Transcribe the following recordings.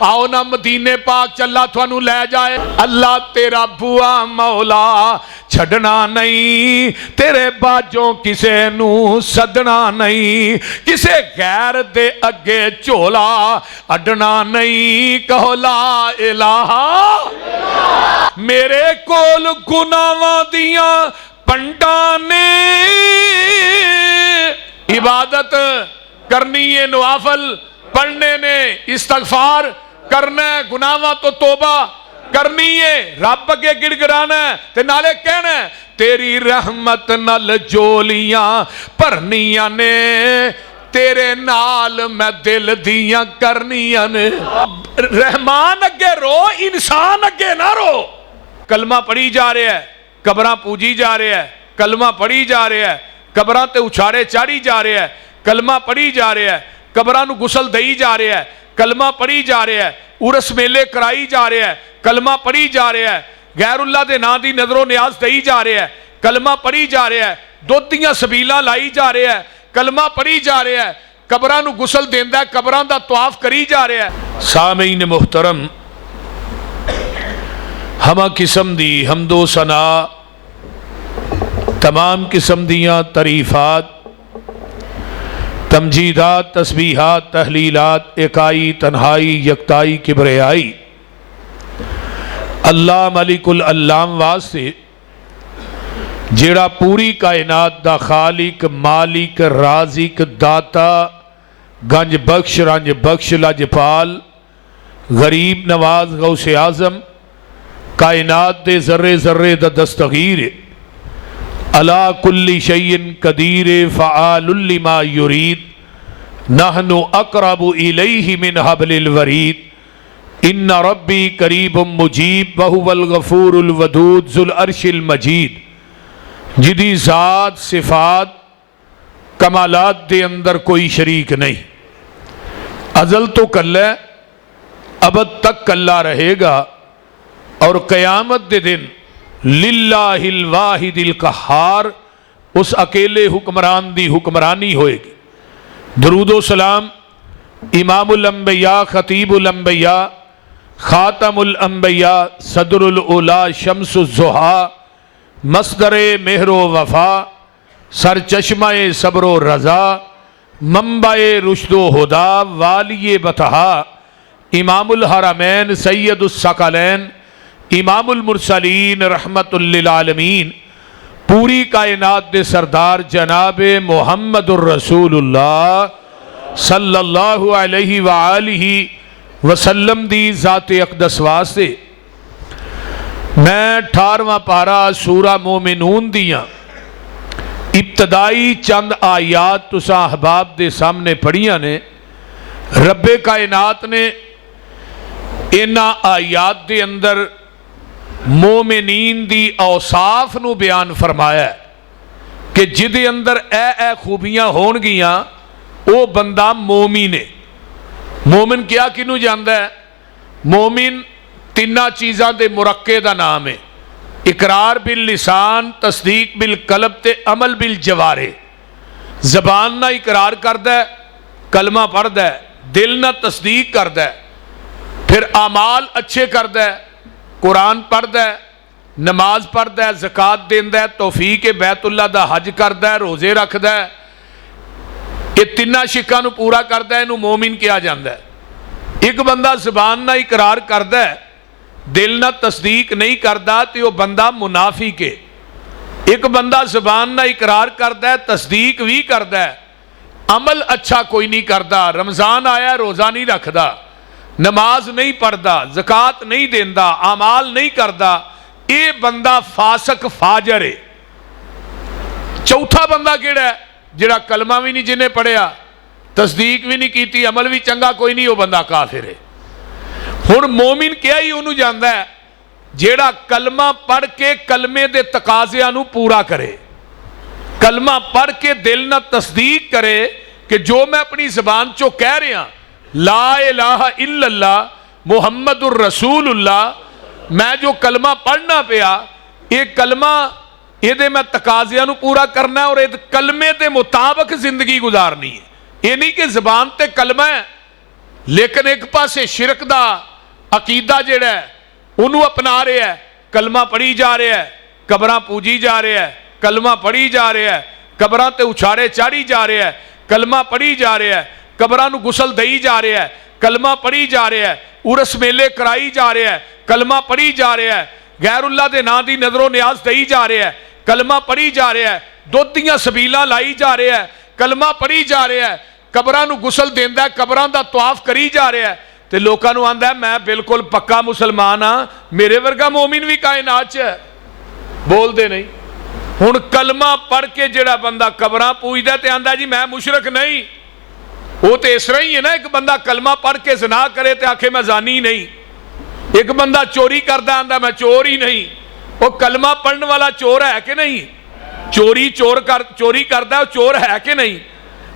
आओ ना मदीने पाक चला थानू लै जाए। अल्लाह तेरा बुआ मौला छड़ना नहीं, तेरे बाजों किसे नू सदना नहीं, किसे गैर दे अगे झोला अडना नहीं। कहो ला इलाहा। मेरे कोल गुनाहां दियां पंडा ने इबादत करनी है, नवाफल पढ़ने ने, इस्तगफार करना है, गुनाहां तो तौबा करनी है, रब अगे गिड़गिड़ाना है ते नाले कहना है तेरी रहमत नल जोलियां भरनियां ने, तेरे नाल मैं दिल दियां करनियां ने। रहमान अगे रो, इंसान अगे ना रो। कलमा पढ़ी जा रहा है, कबरां पूजी जा रहा है, कलमा पढ़ी जा रहा है, कबरां ते उछाड़े चाढ़ी जा रहा है, कलमा पढ़ी जा रहा है, कबरां नू गुसल दई जा रहा है, कलमा पढ़ी जा रहा है, उरस मेले कराई जा रहा है, कलमा पढ़ी जा रहा है, गैरुल्लाह दे नां दी नजरों न्याज दई जा रहा है, कलमा पढ़ी जा रहा है, दुध दियां सबीलां लाई जा रहा है, कलमा पढ़ी जा रहा है, कबरां नू गुसल देंदा है, कबरां दा तवाफ करी जा रहा है। सामीन मुहतरम, हमा किस्म दी हमदो सना, तमाम किस्म दियां तरीफात, तमजीदात, तस्बीहात, तहलीलात, एकाई, तन्हाई, यकताई, किबरियाई अल्लाह मलिकुल अल्लाम वास्ते जेड़ा पूरी कायनात दा खालिक, मालिक, राजिक, दाता, गंज बख्श, रंज बख्श, लजपाल, गरीब नवाज, गौसे आजम, कायनात दे जर्रे जर्रे दा दस्तगीर, अला कुल्ली शैइन कदीर, फ़आलुल लिमा युरीद, नहनु अक़रबु इलैहि मिन हब्लिल वरीद, इन्ना रब्बी करीबुम मुजीब वहुवल गफूरुल वदूद ज़ुल अर्शिल मजीद। जिदी ज़ात सिफ़ात कमालात दे अंदर कोई शरीक नहीं, अज़ल तो कल्ला, अबद तक कल्ला रहेगा, और क़यामत दे दिन लिल्लाहिल वाहिदिल कहार, उस अकेले हुक्मरान दी हुक्मरानी होएगी। दरूदो सलाम इमामुल अंबिया, खतीबुल अंबिया, खातमुल अंबिया, सदरुल उला, शम्सुज़ ज़ुहा, मस्दरे मेहरो वफा, सर चश्माए सब्रो रज़ा, मंबाए रुश्दो हुदा, वालिये बतहा, इमामुल हरमैन, सैयदुस सकलैन, इमामुल मुरसलीन, रहमतुल लिल आलमीन, पूरी कायनात दे सरदार जनाबे मुहम्मदुर रसूलुल्लाह सल्लल्लाहु अलैहि व आलिहि वसल्लम दी ज़ाते अक़दस वास्ते मैं 18वां पारा सूरा मोमिनून दियां इब्तदाई चंद आयात तुसां अहबाब दे सामने पढ़ियां ने। रब्बे कायनात ने इन्हां आयात दे अंदर मोमिनीन दी औसाफ नू बयान फरमाया कि जिदे अंदर ए खूबियां होणगियां वो बंदा मोमिन है। मोमिन क्या किनू जानदा है? मोमिन तिन्ना चीज़ां दे मुरक्के दा नाम है, इकरार बिल लिसान, तस्दीक बिल कलब ते अमल बिल जवारे। जबान ना इकरार करदा है, कलमा पढ़दा है, दिल ना तस्दीक करदा है, फिर अमाल अच्छे करदा है, कुरान पढ़दा है, नमाज पढ़दा है, ज़कात देंदा है, तौफीक बैतुल्ला दा हज करदा है, रोज़े रखदा है, ये तिन्ना शिक्कां नूं पूरा करदा है, इनू मोमिन कहा जाता है। एक बंदा ज़बान ना इकरार करदा है, दिल ना तस्दीक नहीं करता तो वह बंदा मुनाफिक है। एक बंदा ज़बान ना इकरार करता है, तस्दीक भी करता है, अमल अच्छा कोई नहीं करता, रमज़ान आया रोज़ा नहीं रखता, नमाज नहीं पढ़ता, ज़कात नहीं देंदा, आमाल नहीं करता, ये बंदा फासक फाजर है। चौथा बंदा किहड़ा है? जिहड़ा कलमा भी नहीं जिन्हें पढ़िया, तस्दीक भी नहीं की, अमल भी चंगा कोई नहीं, वो बंदा काफिर है। हुण मोमिन क्या ही उन्होंने जानता है? जिहड़ा कलमा पढ़ के कलमे दे तकाज़ियां नूं पूरा करे, कलमा पढ़ के दिल ना तस्दीक करे कि जो मैं अपनी ज़बान चो कह रहा ला इलाहा इल्लल्लाह मुहम्मदुर रसूलुल्लाह, मैं जो कलमा पढ़ना पिया ये कलमा ये मैं तकाज़ियां नूं पूरा करना है और इस कलमे के मुताबिक जिंदगी गुजारनी है। ये नहीं कि ज़बान ते कलमा है लेकिन एक पासे शिरक दा अकीदा जिहड़ा है उन्होंने अपना रहा है, कलमा पढ़ी जा रहा है, कबरां पूजी जा रहा है, कलमा पढ़ी जा रहा है, कबरां ते उछाड़े चाढ़ी जा रहा है, कलमा पढ़ी जा रहा है, कबरां नूं गुसल दई जा रहा है, कलमा पढ़ी जा रहा है, उरस मेले कराई जा रहा है, कलमा पढ़ी जा रहा है, गैरुल्लाह दे नां दी नजरों न्याज दई जा रहा है, कलमा पढ़ी जा रहा है, दुध दीयां सबीलां लाई जा रहा है, कलमा पढ़ी जा रहा है, कबरां नूं गुसल देंदा है, कबरां दा तवाफ करी जा रहा है, ते लोकां नूं आंदा मैं बिल्कुल पक्का मुसलमान हाँ, मेरे वर्गा मोमिन भी कायनात च है, बोलते नहीं। हुण कलमा पढ़ के जिहड़ा बंदा कबरां पूजदा ते आंदा जी मैं मुशरक नहीं, वो तो इस तरह ही है ना, एक बंदा कलमा पढ़ के ज़िना करे तो आखे मैं जानी नहीं, एक बंदा चोरी करता आंदा मैं चोर ही नहीं। वो कलमा पढ़ने वाला चोर है कि नहीं? चोरी करता चोर है कि नहीं?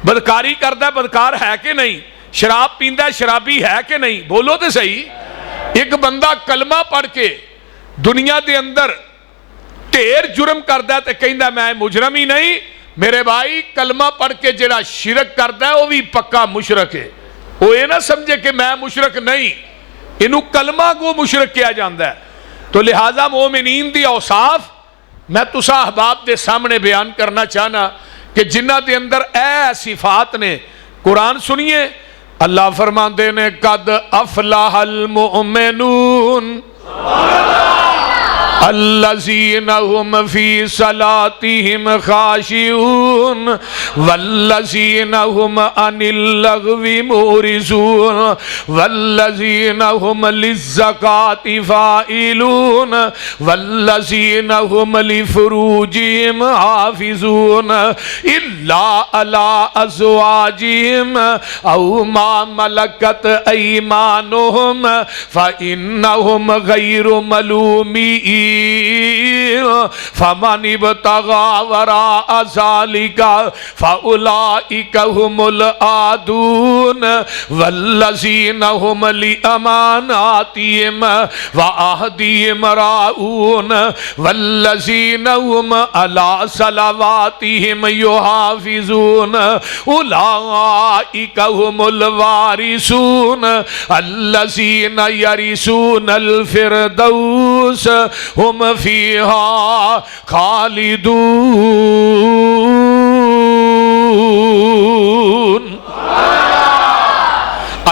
बदकारी करता बदकार है कि नहीं? शराब पींदा शराबी है कि नहीं? बोलो तो सही। एक बंदा कलमा पढ़ के दुनिया के अंदर ढेर जुर्म करता तो कहता मैं मुजरम ही नहीं। मेरे भाई कलमा पढ़ के जिहड़ा शिरक करता है वह भी पक्का मुशरक है। वो ये ना समझे कि मैं मुशरक नहीं, इनू कलमा को मुशरक किया जाता है। तो लिहाजा मोमिनीन दी औसाफ मैं तुसा अहबाब के सामने बयान करना चाहना कि जिन्हां दे अंदर ऐ सिफात ने। कुरान सुनिए, अल्लाह फरमाते ने कद अफलाहल मुमिनून अल्लज़ीना हुम फी सलातिहिम खाशिऊन वल्लज़ीना हुम अनिल लग़वी मुरिज़ून वल्लज़ीना हुम लिज़्ज़काति फ़ाइलून वल्लज़ीना हुम लिफ़ुरूजिहिम हाफ़िज़ून इल्ला अला अज़वाजिहिम औ मा मलकत ऐमानुहुम फ़इन्नहुम गैरु मलूमीन फमन इब्तगा वरा ज़ालिका फउलाइका हुमुल आदून वल्लज़ीना हुम लिअमानातिहिम व अहदिहिम राऊन वल्लज़ीना हुम अला सलावातिहिम युहाफ़िज़ून उलाइका हुमुल वारिसून अल्लज़ीना यरिसूनल फ़िरदौस हुम फीहा खालिदून।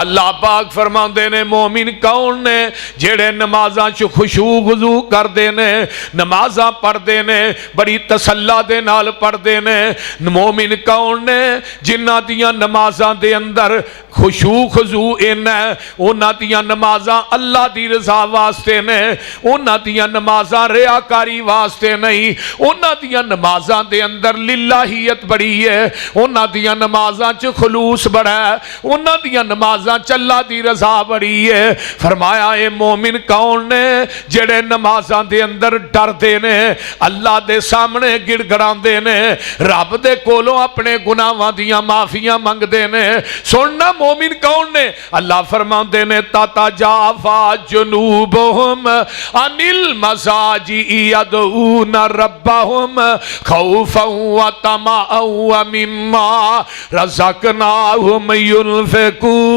अल्लाह पाक फरमाते ने मोमिन कौन ने जेड़े नमाज़ां च खुशू गुजू करते ने, नमाज़ां पढ़ते ने, बड़ी तसल्ला दे नाल पढ़ते ने। मोमिन कौन ने जिन्हां दियां नमाज़ां दे अंदर खुशू खुजू इन्ना है, उन्हां दियां नमाज़ां अल्लाह दी रज़ा वास्ते ने, उन्हां दियां नमाज़ां रियाकारी वास्ते नहीं। उन्हां दियां नमाज़ां दे अंदर लिल्लाहियत बड़ी है, उन्हां दियां नमाज़ां च खुलूस बड़ा है, उन्हां दियां नमाज़ां अल्लाह दी रज़ा बड़ी है। फरमाया ए मोमिन कौन ने जेड़े नमाज़ां दे अंदर डरदे ने, अल्लाह दे सामने गिड़गड़ांदे ने, रब दे कोलों अपने गुनाहां दियां माफियां मंगदे ने। सुनना मोमिन कौन ने? अल्लाह फरमाते ने ताता जाफा जुनूबहुम अनिल मसाजी यदऊन रब्बहुम खौफन व तमअन व मिम्मा रज़क़नाहुम युनफ़िकून।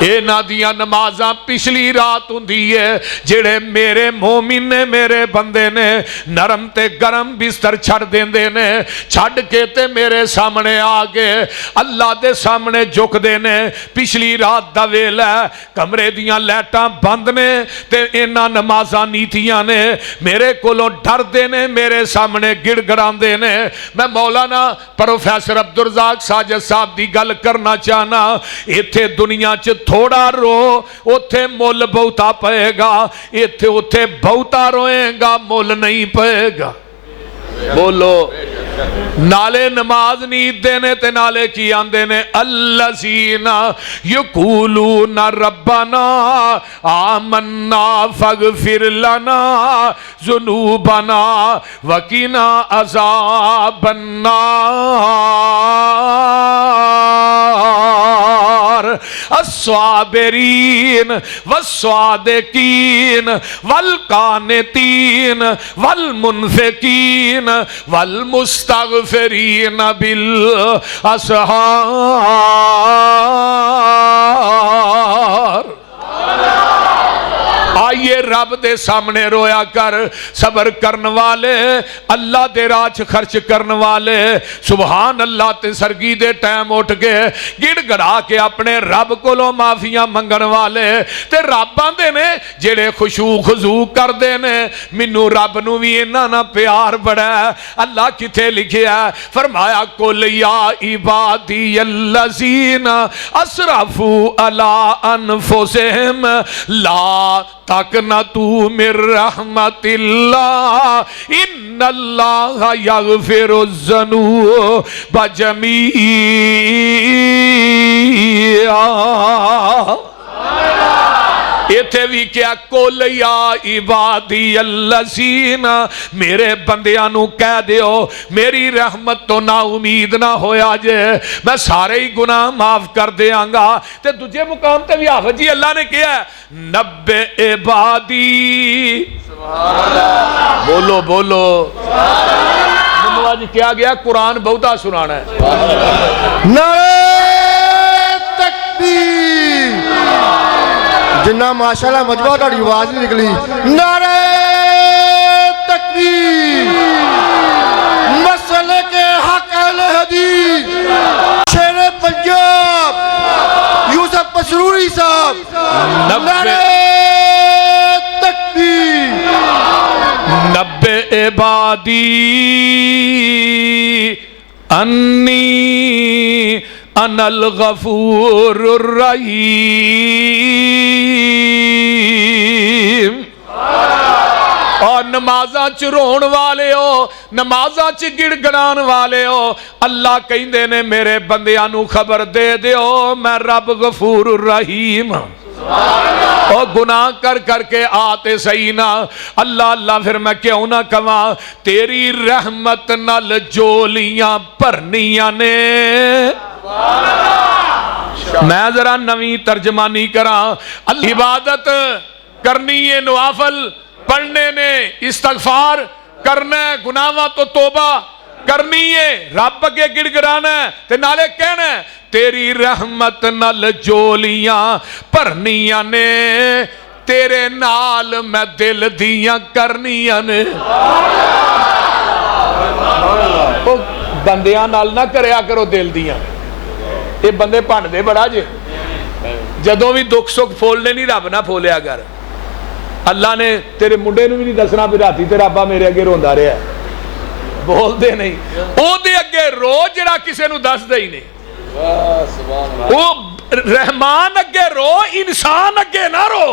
इन्हां दियां नमाज़ां पिछली रात हुंदी है, जेड़े मेरे मोमिन ने, मेरे बंदे ने नरम ते गरम बिस्तर छड़ देंदे ने, छड़ के ते मेरे सामने आके अल्लाह दे सामने झुकदे ने। पिछली रात दा वेला कमरे दियां लाइटां बंद ने ते इन्हां नमाज़ां नीतियां ने, मेरे कोलों डरदे ने, मेरे सामने गिड़गड़ांदे ने। मैं मौलाना प्रोफैसर अब्दुल रज़ाक साजिद साहब दी गल करना चाहना। इत्थे दुनिया च थोड़ा रो, उथे मुल बहुता पएगा, इत्थे उथे बहुता रोएगा, मुल नहीं पएगा। बोलो। नाले नमाज नींदे ने ते नाले की आंदे ने अल्लज़ीना यक़ूलूना रब्बना आमन्ना फ़ग़फ़िर लना ज़ुनूबना वक़िना अज़ाबन्नार अस्साबिरीन वस्सादिकीन वलकानितीन वलमुनफ़िकीन वलमुस मुस्तगफिरीन बिल असहार। आइए रब दे सामने रोया कर। सबर करन वाले, अल्लाह दे राह च खर्च करन वाले, सुबहान अल्लाह ते सरगी दे टाइम उठ के गिड़गड़ा के अपने रब कोलों माफिया मंगन वाले ते रब आंदे ने जेड़े खुशू खजू करते ने मैनू रब नू भी इन्हां ना प्यार बड़ा है। अल्लाह किथे लिखिया फरमाया कुल या इबादी अल्लज़ीना असरफू अला अनफुसिहिम ला तक न तू मिर रहमतिल्लाह इन्नल्लाह यगफिरुज़्ज़ुनूब जमीआ। इथे भी क्या कुल या इबादी अल्लज़ीना, मेरे बंदियां नू कह दियो मेरी रहमत तो ना उम्मीद ना होया जे, मैं सारे ही गुनाह माफ कर देंगा। ते दूजे मुकाम ते भी हाफिज जी अल्लाह ने कहा नब्बे इबादी, बोलो बोलो मैनू अज क्या गया कुरान बहुता सुनाना है। नारे तकबीर, जिन्ना माशाअल्लाह मजबूत तुहाडी आवाज नहीं निकली। नारे तकबीर, मसले के हक अहले हदीस शेरे पंजाब यूसुफ पसरूरी साहब। नारे तकबीर। नब्बे इबादी अन्नी अनल गफूरुर रहीम। और नमाजा च रोण वाले हो, नमाजा च गिड़गड़ान वाले हो, अल्लाह कहंदे ने मेरे बंदियां नू खबर दे दियो मैं रब गफूर रहीम। और गुनाह कर करके आते सही ना अल्लाह अल्लाह फिर मैं क्यों ना कवा तेरी रहमत नल जोलियां भरनियां ने। मैं जरा नवी तर्जमानी करा। इबादत करनी है, नवाफल पढ़ने ने, इस्तगफार करना है, गुनाहों तो तौबा करनी है, रब अगे गिड़गिड़ाना है ते नाले कहना है तेरी रहमत नल जोलियां भरनियां ने, तेरे नाल मैं दिल दियां करनियां ने। बंदियां नाल ना करया करो दिल दियां, ये बंदे भंडदे बड़ा जे। जदों भी दुख सुख फोलने नहीं रब ना फोलिया कर। अल्लाह ने तेरे मुंडे नूं भी नहीं दसना भी राती ते रब्बा मेरे अगे रोंदा रहा, बोलते नहीं ओदे अगे रो जिहड़ा किसे नूं दसदा ही नहीं। वो रहमान अगे रो, इंसान अगे ना रो।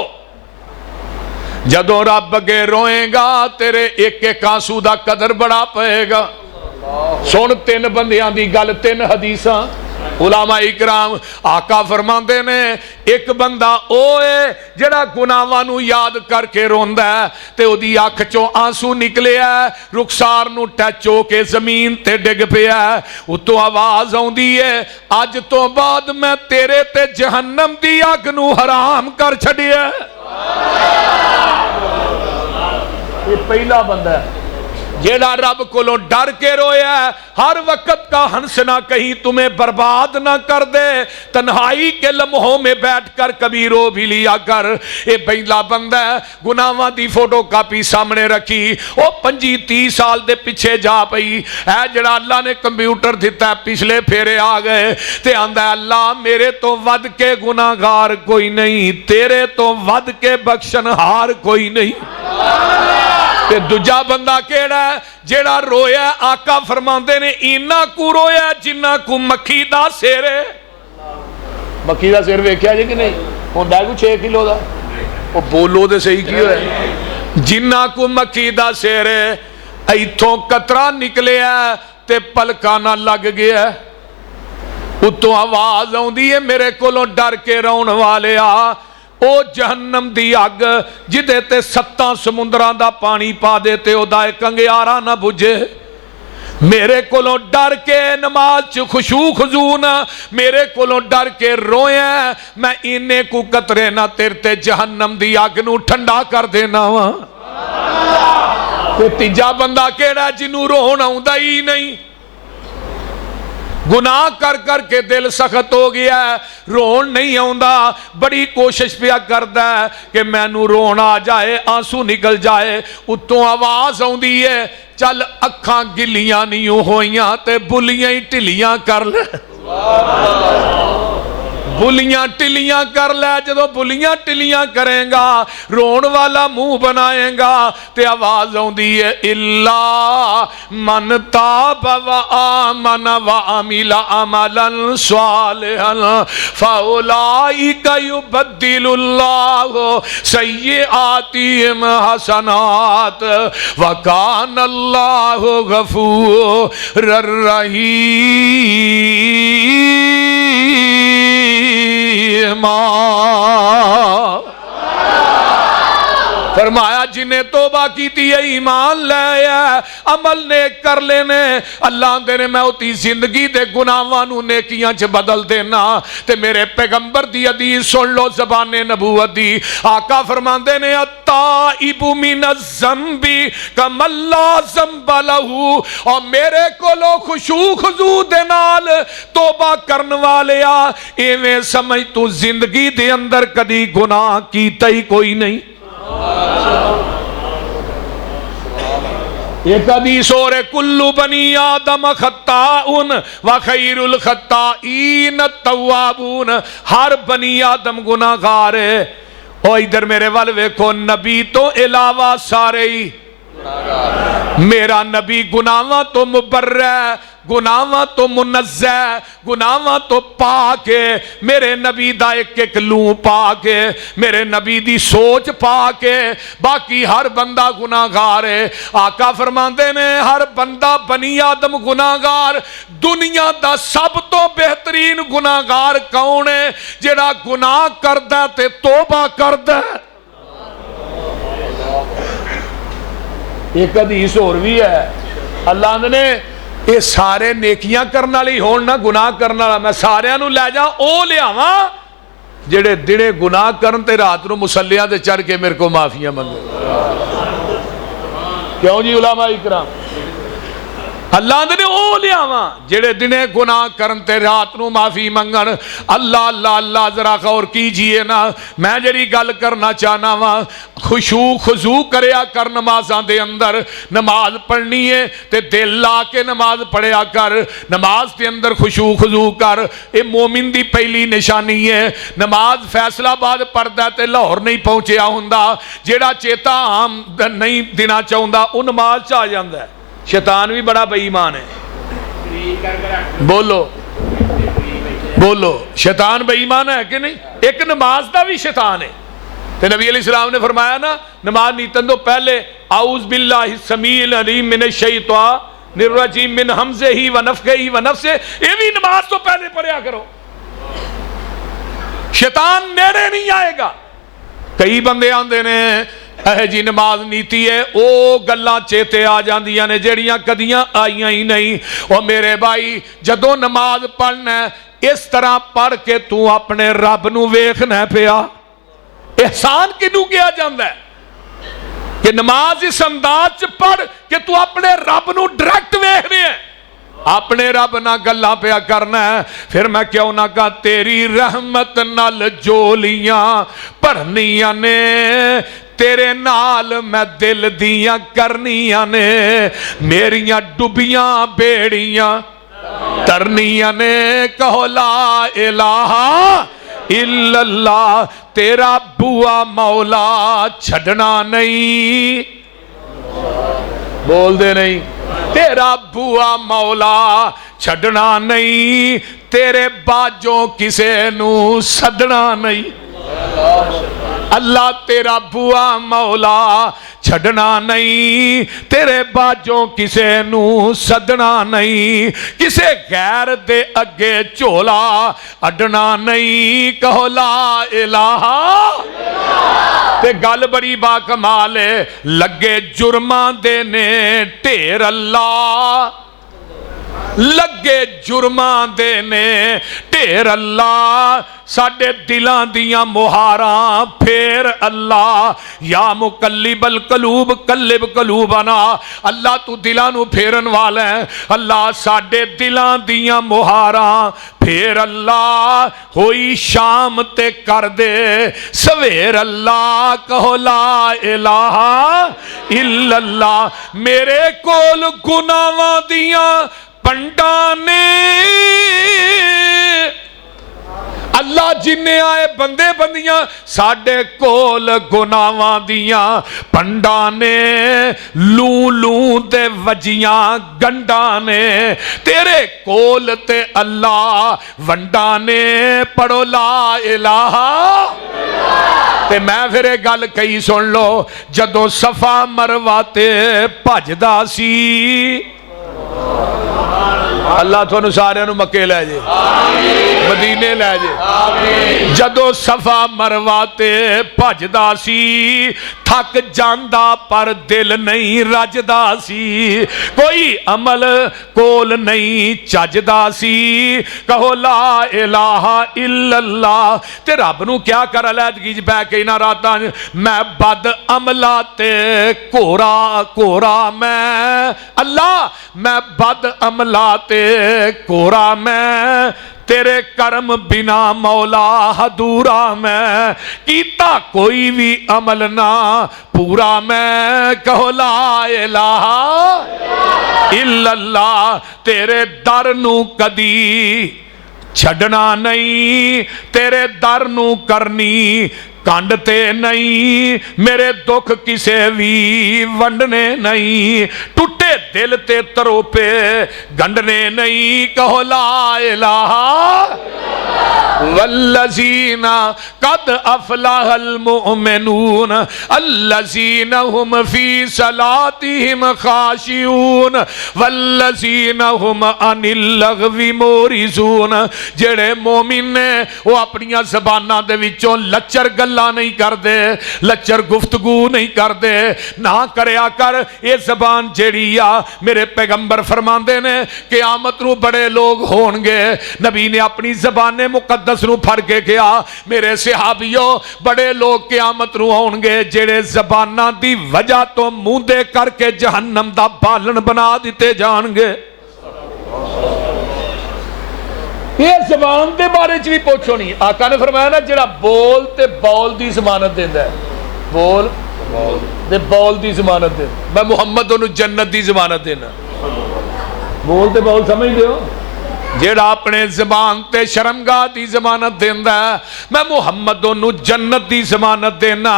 जदों रब अगे रोएगा तेरे एक एक आंसू दा कदर बड़ा पएगा। सुन तीन बंदियां दी गल, तीन हदीसां उलामा इकराम आका फरमाते ने एक बंदा ओ है जिहड़ा गुनाहां नूं याद करके रोंदा है ते ओदी अख चों आंसू निकले है, रुखसार नूं टच हो के जमीन ते डिग पिया, उत्तों आवाज आउंदी है अज तो बाद मैं तेरे ते जहन्नम दी अग नूं हराम कर छड्डिया। ये पहला बंदा है जेड़ा रब कोलों डर के रोया, हर वक्त का हंस ना कहीं तुम्हें बर्बाद ना कर दे, तन्हाई के लम्हों में बैठकर कभी रो भी लिया कर। ये पहला बंदा है गुनाहां दी फोटो कापी सामने रखी, वो 25-30 साल दे पिछे जा पई है। जड़ा अल्लाह ने कंप्यूटर दिता पिछले फेरे आ गए ते आंदा अल्लाह मेरे तो वध के गुनाहगार कोई नहीं, तेरे तो वध के बख्शनहार कोई नहीं। ते दूजा बंदा केड़ा जेड़ा रोया, आका फरमांदे ने इन्ना कु रोया जिन्ना कु मक्खी दा सिर। मक्खी दा सिर वेख्या जे कि नहीं हुंदा कोई 6 किलो दा, वो बोलो ते सही की होया, जिन्ना कु मक्खी दा सिर, इथों कतरा निकलिया ते पलका ना लग गया। उत्तों आवाज आउंदी है मेरे कोलों डर के रोण वालिया, ओ जहन्नम दी अग जिदे ते 7 समुंदरां दा पानी पा दे ते ओदा इक अंगियारा ना बुझे। मेरे कोलों डर के नमाज च खुशू खजू ना, मेरे कोलों डर के रोया, मैं इन्ने कु कतरे ना तेरे ते जहन्नम दी अग नूं ठंडा कर देना वा। ते तीजा बंदा केड़ा जिन्हों रोन आउंदा ही नहीं। गुनाह कर करके दिल सख्त हो गया, रोन नहीं आउंदा, बड़ी कोशिश पिया करदा है कि मैनू रोन आ जाए, आंसू निकल जाए। उत्तों आवाज आउंदी है, चल अखां गिलियां नहीं होइयां ते बुलियां ही ढिलियां कर ले। बुलियां टिलियां कर ले, जो बुलियां टिलियां करेगा, रोन वाला मुंह बनाएगा, ते आवाज आउंदी है, इल्ला मन ताब व आमन व अमिला अमलन सालिहन फउलाइका युबद्दिलुल्लाहु सय्यिआतिहिम हसनात व कानल्लाहु गफूरर रहीम। फरमाया जिन्हें तोबा की है, ईमान लाया, अमल ने कर लेने, अल्लाह दे ने मैं उती जिंदगी दे गुनाहां नू नेकियां च बदल देना। ते मेरे पैगंबर दी हदीस सुन लो ज़बाने नबूवत दी। आका फरमांदे ने अत्ताइबु मिनज़ ज़ंबी कमल्ला ज़ंब लहू, और मेरे कोलो खुशू खुजू दे नाल तोबा करन वाले आ, एवें समझ तू जिंदगी दे अंदर कदी गुनाह कीता ही कोई नहीं। एक हदीस और है, कुल्लु बनी आदम खत्ताउन व खैरुल खत्ताईन तव्वाबून, हर बनी आदम गुनाहगार है। और इधर मेरे वाल वेखो, नबी तो इलावा सारे ही, मेरा नबी गुनाहां तो मुबर्रा, गुनाहां तो मुनज़्ज़ह, गुनाहां तो पाक है। मेरे नबी दा एक एक लूं पाक है, मेरे नबी दी सोच पाक है, बाकी हर बंदा गुनाहगार है। आका फरमांदे ने हर बंदा बनी आदम गुनाहगार। दुनिया दा सब तो बेहतरीन गुनाहगार कौन है? जेड़ा गुनाह करदा ते तौबा करदा। एक हदीस और भी है, अल्लाह ने ये सारे नेकियां करने वाले होण ना गुनाह करने वाला, मैं सारियां नू लै जा ओ लियावा जेड़े दिने गुनाह करन ते रात नू मुसल्लियां ते चढ़ के मेरे को माफियां मंगे। क्यों जी उलमा इकराम? अल्लाह ने ओ लियावा जेड़े दिने गुनाह करन ते रात नू माफी मंगण। अल्लाह अल्लाह अल्लाह, जरा गौर कीजिए ना, मैं जड़ी गल करना चाहना वा, खुशू खुजू करया कर नमाज़ां दे अंदर। नमाज पढ़नी है ते दिल ला के नमाज पढ़िया कर, नमाज के अंदर खुशू खुजू कर, ये मोमिन दी पहली निशानी है। नमाज फैसलाबाद पढ़दा ते लाहौर नहीं पहुंचिया हुंदा, जेड़ा चेता आम नहीं देना चाहुंदा वो नमाज च आ जांदा है। शैतान भी बड़ा बेईमान है, बोलो बोलो, शैतान बेईमान है कि नहीं? एक नमाज का भी शैतान है। तो नबी अलैहिस्सलाम ने फरमाया ना, नमाज नीतन तो पहले आऊज़ बिल्लाहि समीइल अलीम मिनश शैतानिर रजीम मिन हमज़िही व नफ़ख़िही व नफ़्सिही, ये भी नमाज तो पहले पढ़िया करो, शैतान नेड़े नहीं आएगा। कई बंदे आंदे ने यह जी नमाज नीति है, वो गल्लां चेते आ जांदियां ने जेड़ियां कदियां आईयां ही नहीं। और मेरे भाई जदों नमाज पढ़ना इस तरह पढ़ के तू अपने रब नू वेखना पिया। एहसान किनू किया जाता है कि नमाज इस अंदाज च पढ़ कि तू अपने रब नू डायरेक्ट वेख रहे हैं, अपने रब ना गल्लां पिया करना है। फिर मैं क्यों ना कहा, तेरी रहमत नाल जोलियां भरनियां ने, तेरे नाल मैं दिल दियां करनियां ने, मेरियां डुबियां बेड़ियां तरनियां ने। कहो ला इलाहा इल्लल्लाह, तेरा बुआ मौला छड़ना नहीं, बोल दे नहीं, तेरा बुआ मौला छड़ना नहीं, तेरे बाजों किसे नू सदना नहीं। अल्लाह तेरा बुआ मौला छड़ना नहीं, तेरे बाजों किसे नू सदना नहीं, किसे गैर दे अगे झोला अडना नहीं। कहो ला इलाहा। ते गल बड़ी बाकमाल है, लगे जुर्मां दे ने ढेर अल्लाह, लगे जुर्मां दे ने ढेर अल्लाह साडे दिलां दियां मुहारां फेर अल्लाह या मुकल्लिबल कलूब कल्लिब कलूबना अल्लाह तू दिलां नू फेरन वाला है अल्लाह साडे दिलां दियां मुहारां फेर अल्लाह होई शाम ते कर दे सवेर अल्लाह कहो ला इलाहा इल्लल्लाह मेरे कोल गुनाहां दियां पंडा ने अल्लाह जिन्ने आए बंदे बंदियां साडे कोल गुनाहां दियां पंडा ने लू लू ते वजियां गंडा ने तेरे कोल ते अल्लाह वंडा ने पढ़ो ला इलाहा ते मैं फिर एक गल कही सुन लो जदों सफा मरवा ते भजदा सी अल्लाह तुहानू सारियां नू मक्के लै जे मदीने लै जे जदों सफा मरवा ते भजदा सी थक जांदा पर दिल नहीं रजदा सी कोई अमल कोल नहीं चजदा सी कहो ला इलाहा इल्लल्लाह ते रब नू क्या कर अलैदगी च बै के इन्हां रातां मैं बद अमला ते कोरा कोरा मैं अल्लाह मैं बद अमला ते कोरा मैं तेरे कर्म बिना मौला हदूरा मैं कीता कोई भी अमल ना पूरा मैं कहो ला इलाहा इल्लल्लाह तेरे दर नू कदी छड़ना नहीं तेरे दर नू करनी कंड ते नहीं मेरे दुख किसे भी वंडने नहीं टूटे दिल ते तरोपे गंडने नहीं कहो ला इलाहा वल्लज़ीना कद अफ़लहल मुमिनून अल्लज़ीना हुम फी सलातिहिम खाशिऊन वल्लज़ीना हुम अनिल लग़वी मोरिज़ून जेड़े मोमिन ने वो अपनियां ज़बानां दे विचों लच्चर गल्लां नहीं करदे लच्चर गुफ्तगू नहीं करदे ना करया कर ये ज़बान जेड़ी आ मेरे पैगंबर फरमांदे ने क़यामत नूं बड़े लोग होणगे नबी ने अपनी ज़बाने मुकद्दस नूं फड़ के कहा मेरे सहाबियो बड़े लोग क़यामत नूं होणगे जेड़े ज़बानां दी वजह तो मूंदे करके जहन्नम दा बालन बना दिते जाणगे ये ज़बान के बारे च भी पूछो नहीं आका ने फरमाया ना जेड़ा बोल ते बौल दी जमानत देंदा है बोल ते बौल दी जमानत दे मैं मुहम्मद ओनू जन्नत दी जमानत देना बोल ते बौल समझदे हो जेड़ा अपने ज़बान ते शर्मगाह दी जमानत देंदा है मैं मुहम्मद ओनू जन्नत दी जमानत देना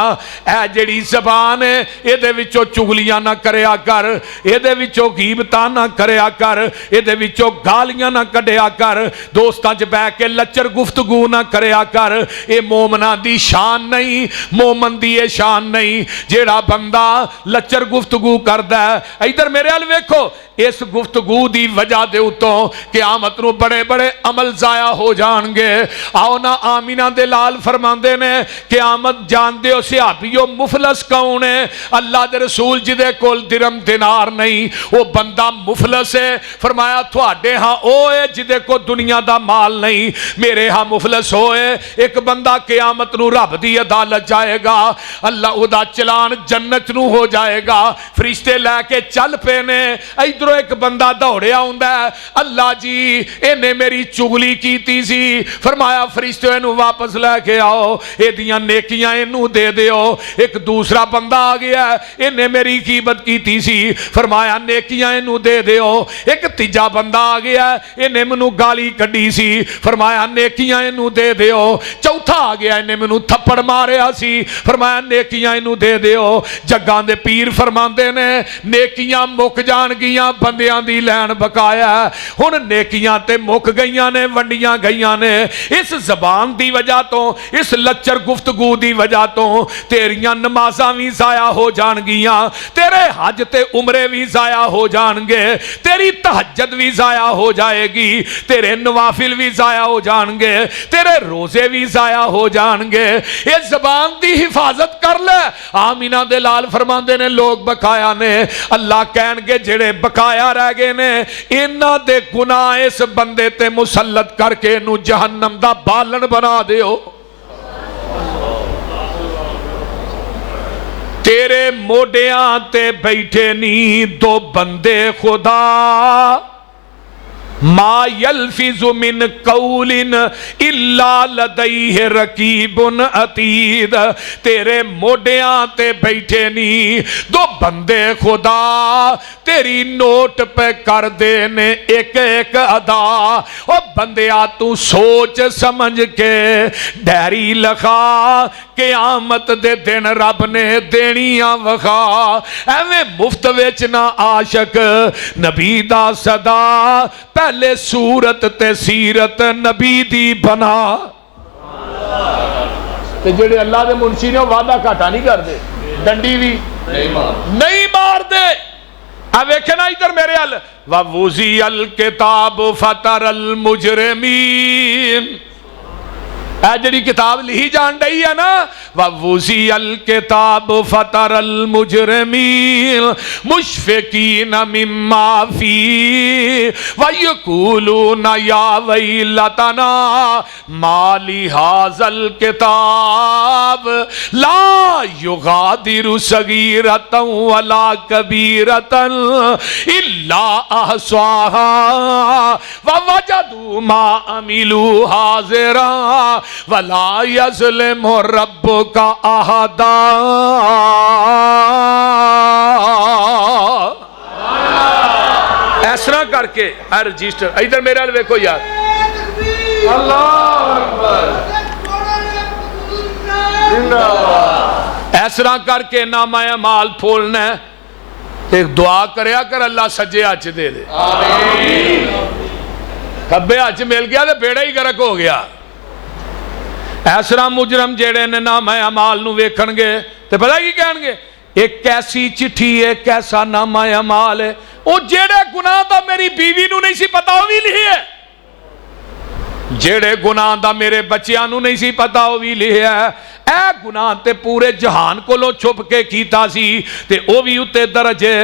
ऐ जेड़ी ज़बान है इहदे विचों चुगलियां ना करया कर इहदे विचों गीबतां ना करया कर इहदे विचों गालियां ना कढिया कर दोस्तां च बैठ के लच्चर गुफ्तगू ना करया कर ये मोमना दी शान नहीं मोमन दी ये शान नहीं जेड़ा बंदा लच्चर गुफ्तगू करदा है इधर मेरे अल वेखो इस गुफ्तगू दी वजह दे उत्तों क़यामत नूं बड़े बड़े अमल जाया हो जाणगे आओ ना आमीना दे लाल फरमांदे ने क़यामत जानदे हो सहाबियो मुफलस कौन है अल्लाह दे रसूल जिदे कोल दिरम दिनार नहीं वो बंदा मुफलस है फरमाया तुहाडे हां ओ है जिदे को दुनिया दा माल नहीं मेरे हां मुफलस होए एक बंदा क़यामत नूं रब दी अदालत जाएगा अल्लाह उदा चलान जन्नत नूं हो जाएगा फरिश्ते लैके चल पे ने इधर एक बंदा दौड़िया आउंदा अल्लाह जी इन्हें मेरी चुगली कीती सी फरमाया फरिश्ते इहनूं वापस लैके आओ एदियां नेकियां इहनूं दे दिओ एक दूसरा बंदा आ गया इन्हें मेरी कीमत कीती सी फरमाया नेकियां इहनूं दे दिओ एक तीजा बंदा आ गया इन्हें मैनूं गाली कड्डी सी फरमाया नेकियां इहनूं दे दिओ चौथा आ गया इन्हें मैनूं थप्पड़ मारिया सी फरमाया नेकियां इहनूं दे दिओ जग्गां दे पीर फरमांदे ने नेकियां मुक जाणगियां बंदियां दी लैन बकाया हुण नेकियां ते मुक गईयां ने वंडियां गईयां ने इस जबान दी वजह तो इस लच्चर गुफ्तगू दी वजह तो तेरियां नमाज़ां भी जाया हो जाणगियां तेरे हज ते उमरे भी जाया हो जाणगे तेरी तहज्जुद भी जाया हो जाएगी तेरे नवाफिल भी जाया हो जाणगे तेरे रोजे भी जाया हो जाणगे इस जबान दी हिफाजत कर ले आमीना दे लाल फरमांदे ने लोग बकाया ने अल्लाह कहणगे जेड़े बकाया रह गए ने। इन्हां दे गुनाह इस बंदे ते मुसल्लत करके इनू जहन्नम दा बालन बना दिओ। तेरे मोडियां ते बैठे नी दो बंदे खुदा, मा यल्फिज़ु मिन कौलिन इल्ला लदैहि रकीबुन अतीद। तेरे मोडियां ते बैठे नी दो बंदे खुदा, तेरी नोट पे कर दे ने एक एक अदा। ओ बंदिया तू सोच समझ के डायरी लिखा, क़यामत दे दिन रब ने देनियां वखा। एवें मुफ्त विच ना आशक नबी दा सदा, पहले सूरत ते सीरत नबी दी बना। ते जेड़े अल्लाह दे मुंशी ने वादा घाटा नहीं करते, डंडी भी नहीं मारते। अब वेखे ना इधर मेरे अल, वज़ी अल किताब फतर अल मुजरिमीन। जी किताब लिखी जान रही है ना, वज़ी अल किताब फतर अल मुजरिमीन मुशफ़िकीन मिम्मा फी वयक़ूलून या वैलतना माली हाज़ल किताब ला युगादिरु सगीरतन वला कबीरतन इल्ला अहसाहा ववजदू मा अमिलू हाज़िरा वला यज़लिमु रब्बुका अहदा। इस तरह करके हर रजिस्टर इधर मेरे वाल वेखो यार, अल्लाह अकबर। इस तरह करके नामा अमाल फोलना, एक दुआ करया कर अल्लाह सज्जे हाथ दे दे, खब्बे हाथ मिल गया तो बेड़ा ही गर्क हो गया। इस तरह मुजरम जेड़े ने नामा अमाल नूं वेखणगे ते पता की कहणगे, एक कैसी चिट्ठी है, कैसा नामा अमाल है। वो जेड़े गुनाह दा मेरी बीवी नूं नहीं सी पता वो भी लिखे है, जेड़े गुनाह दा मेरे बच्चियां नूं नहीं सी पता वो भी लिखे है। ए गुनाह ते पूरे जहान कोलों छुप के कीता सी ते वो भी उत्ते दर्जे।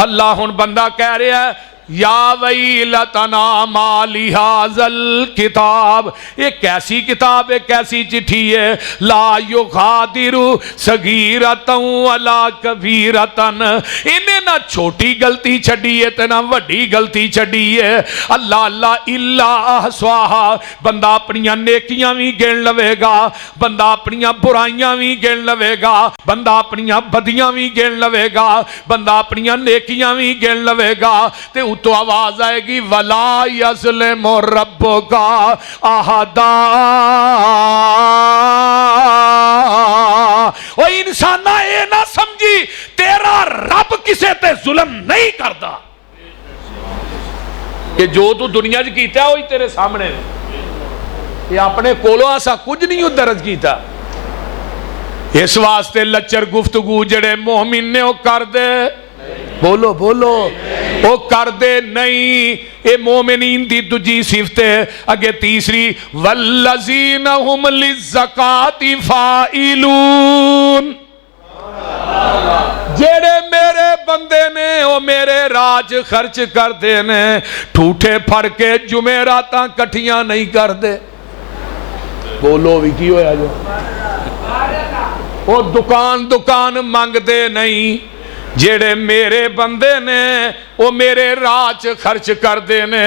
अल्लाह हुण बंदा कह रहा है, या वैलतना माली हाज़ल किताब, ये कैसी किताब है, कैसी चिट्ठी है। ला युगादिरु सगीरतन वला कबीरतन, इन्हें ना छोटी गलती छड़ी है ते ना वड्डी गलती छड़ी है। अल्लाह अल्लाह इल्ला अहसाहा, बंदा अपनियां नेकियां भी गिन लवेगा, बंदा अपनियां बुराइयां भी गिन लवेगा, बंदा अपनियां बदियां भी गिन लवेगा, बंदा अपनियां नेकियां भी गिन लवेगा। ते तो आवाज आएगी, वला यज़लिमु रब्बुका अहदा। ओ इंसाना ये ना समझी तेरा रब किसे ते जुल्म नहीं करता, कि जो तू दुनिया च कीता वही तेरे सामने, ये अपने कोलों ऐसा कुछ नहीं दर्ज किया। इस वास्ते लच्चर गुफ्तगू जड़े मोमिन ने वो कर दे, बोलो बोलो, वो कर दे नहीं। ये मोमिनीन दी दूजी सिफत है। अगे तीसरी, वल्लज़ीना हुम लिज़्ज़काति फ़ाइलून, जेड़े मेरे बंदे ने वो मेरे राज खर्च करते ने, ठूठे फड़ के जुमेरातां कट्ठियां नहीं करते। बोलो भी की होया जो, वो दुकान दुकान मंगते नहीं। जेड़े मेरे बंदे ने वो मेरे राज खर्च करते ने।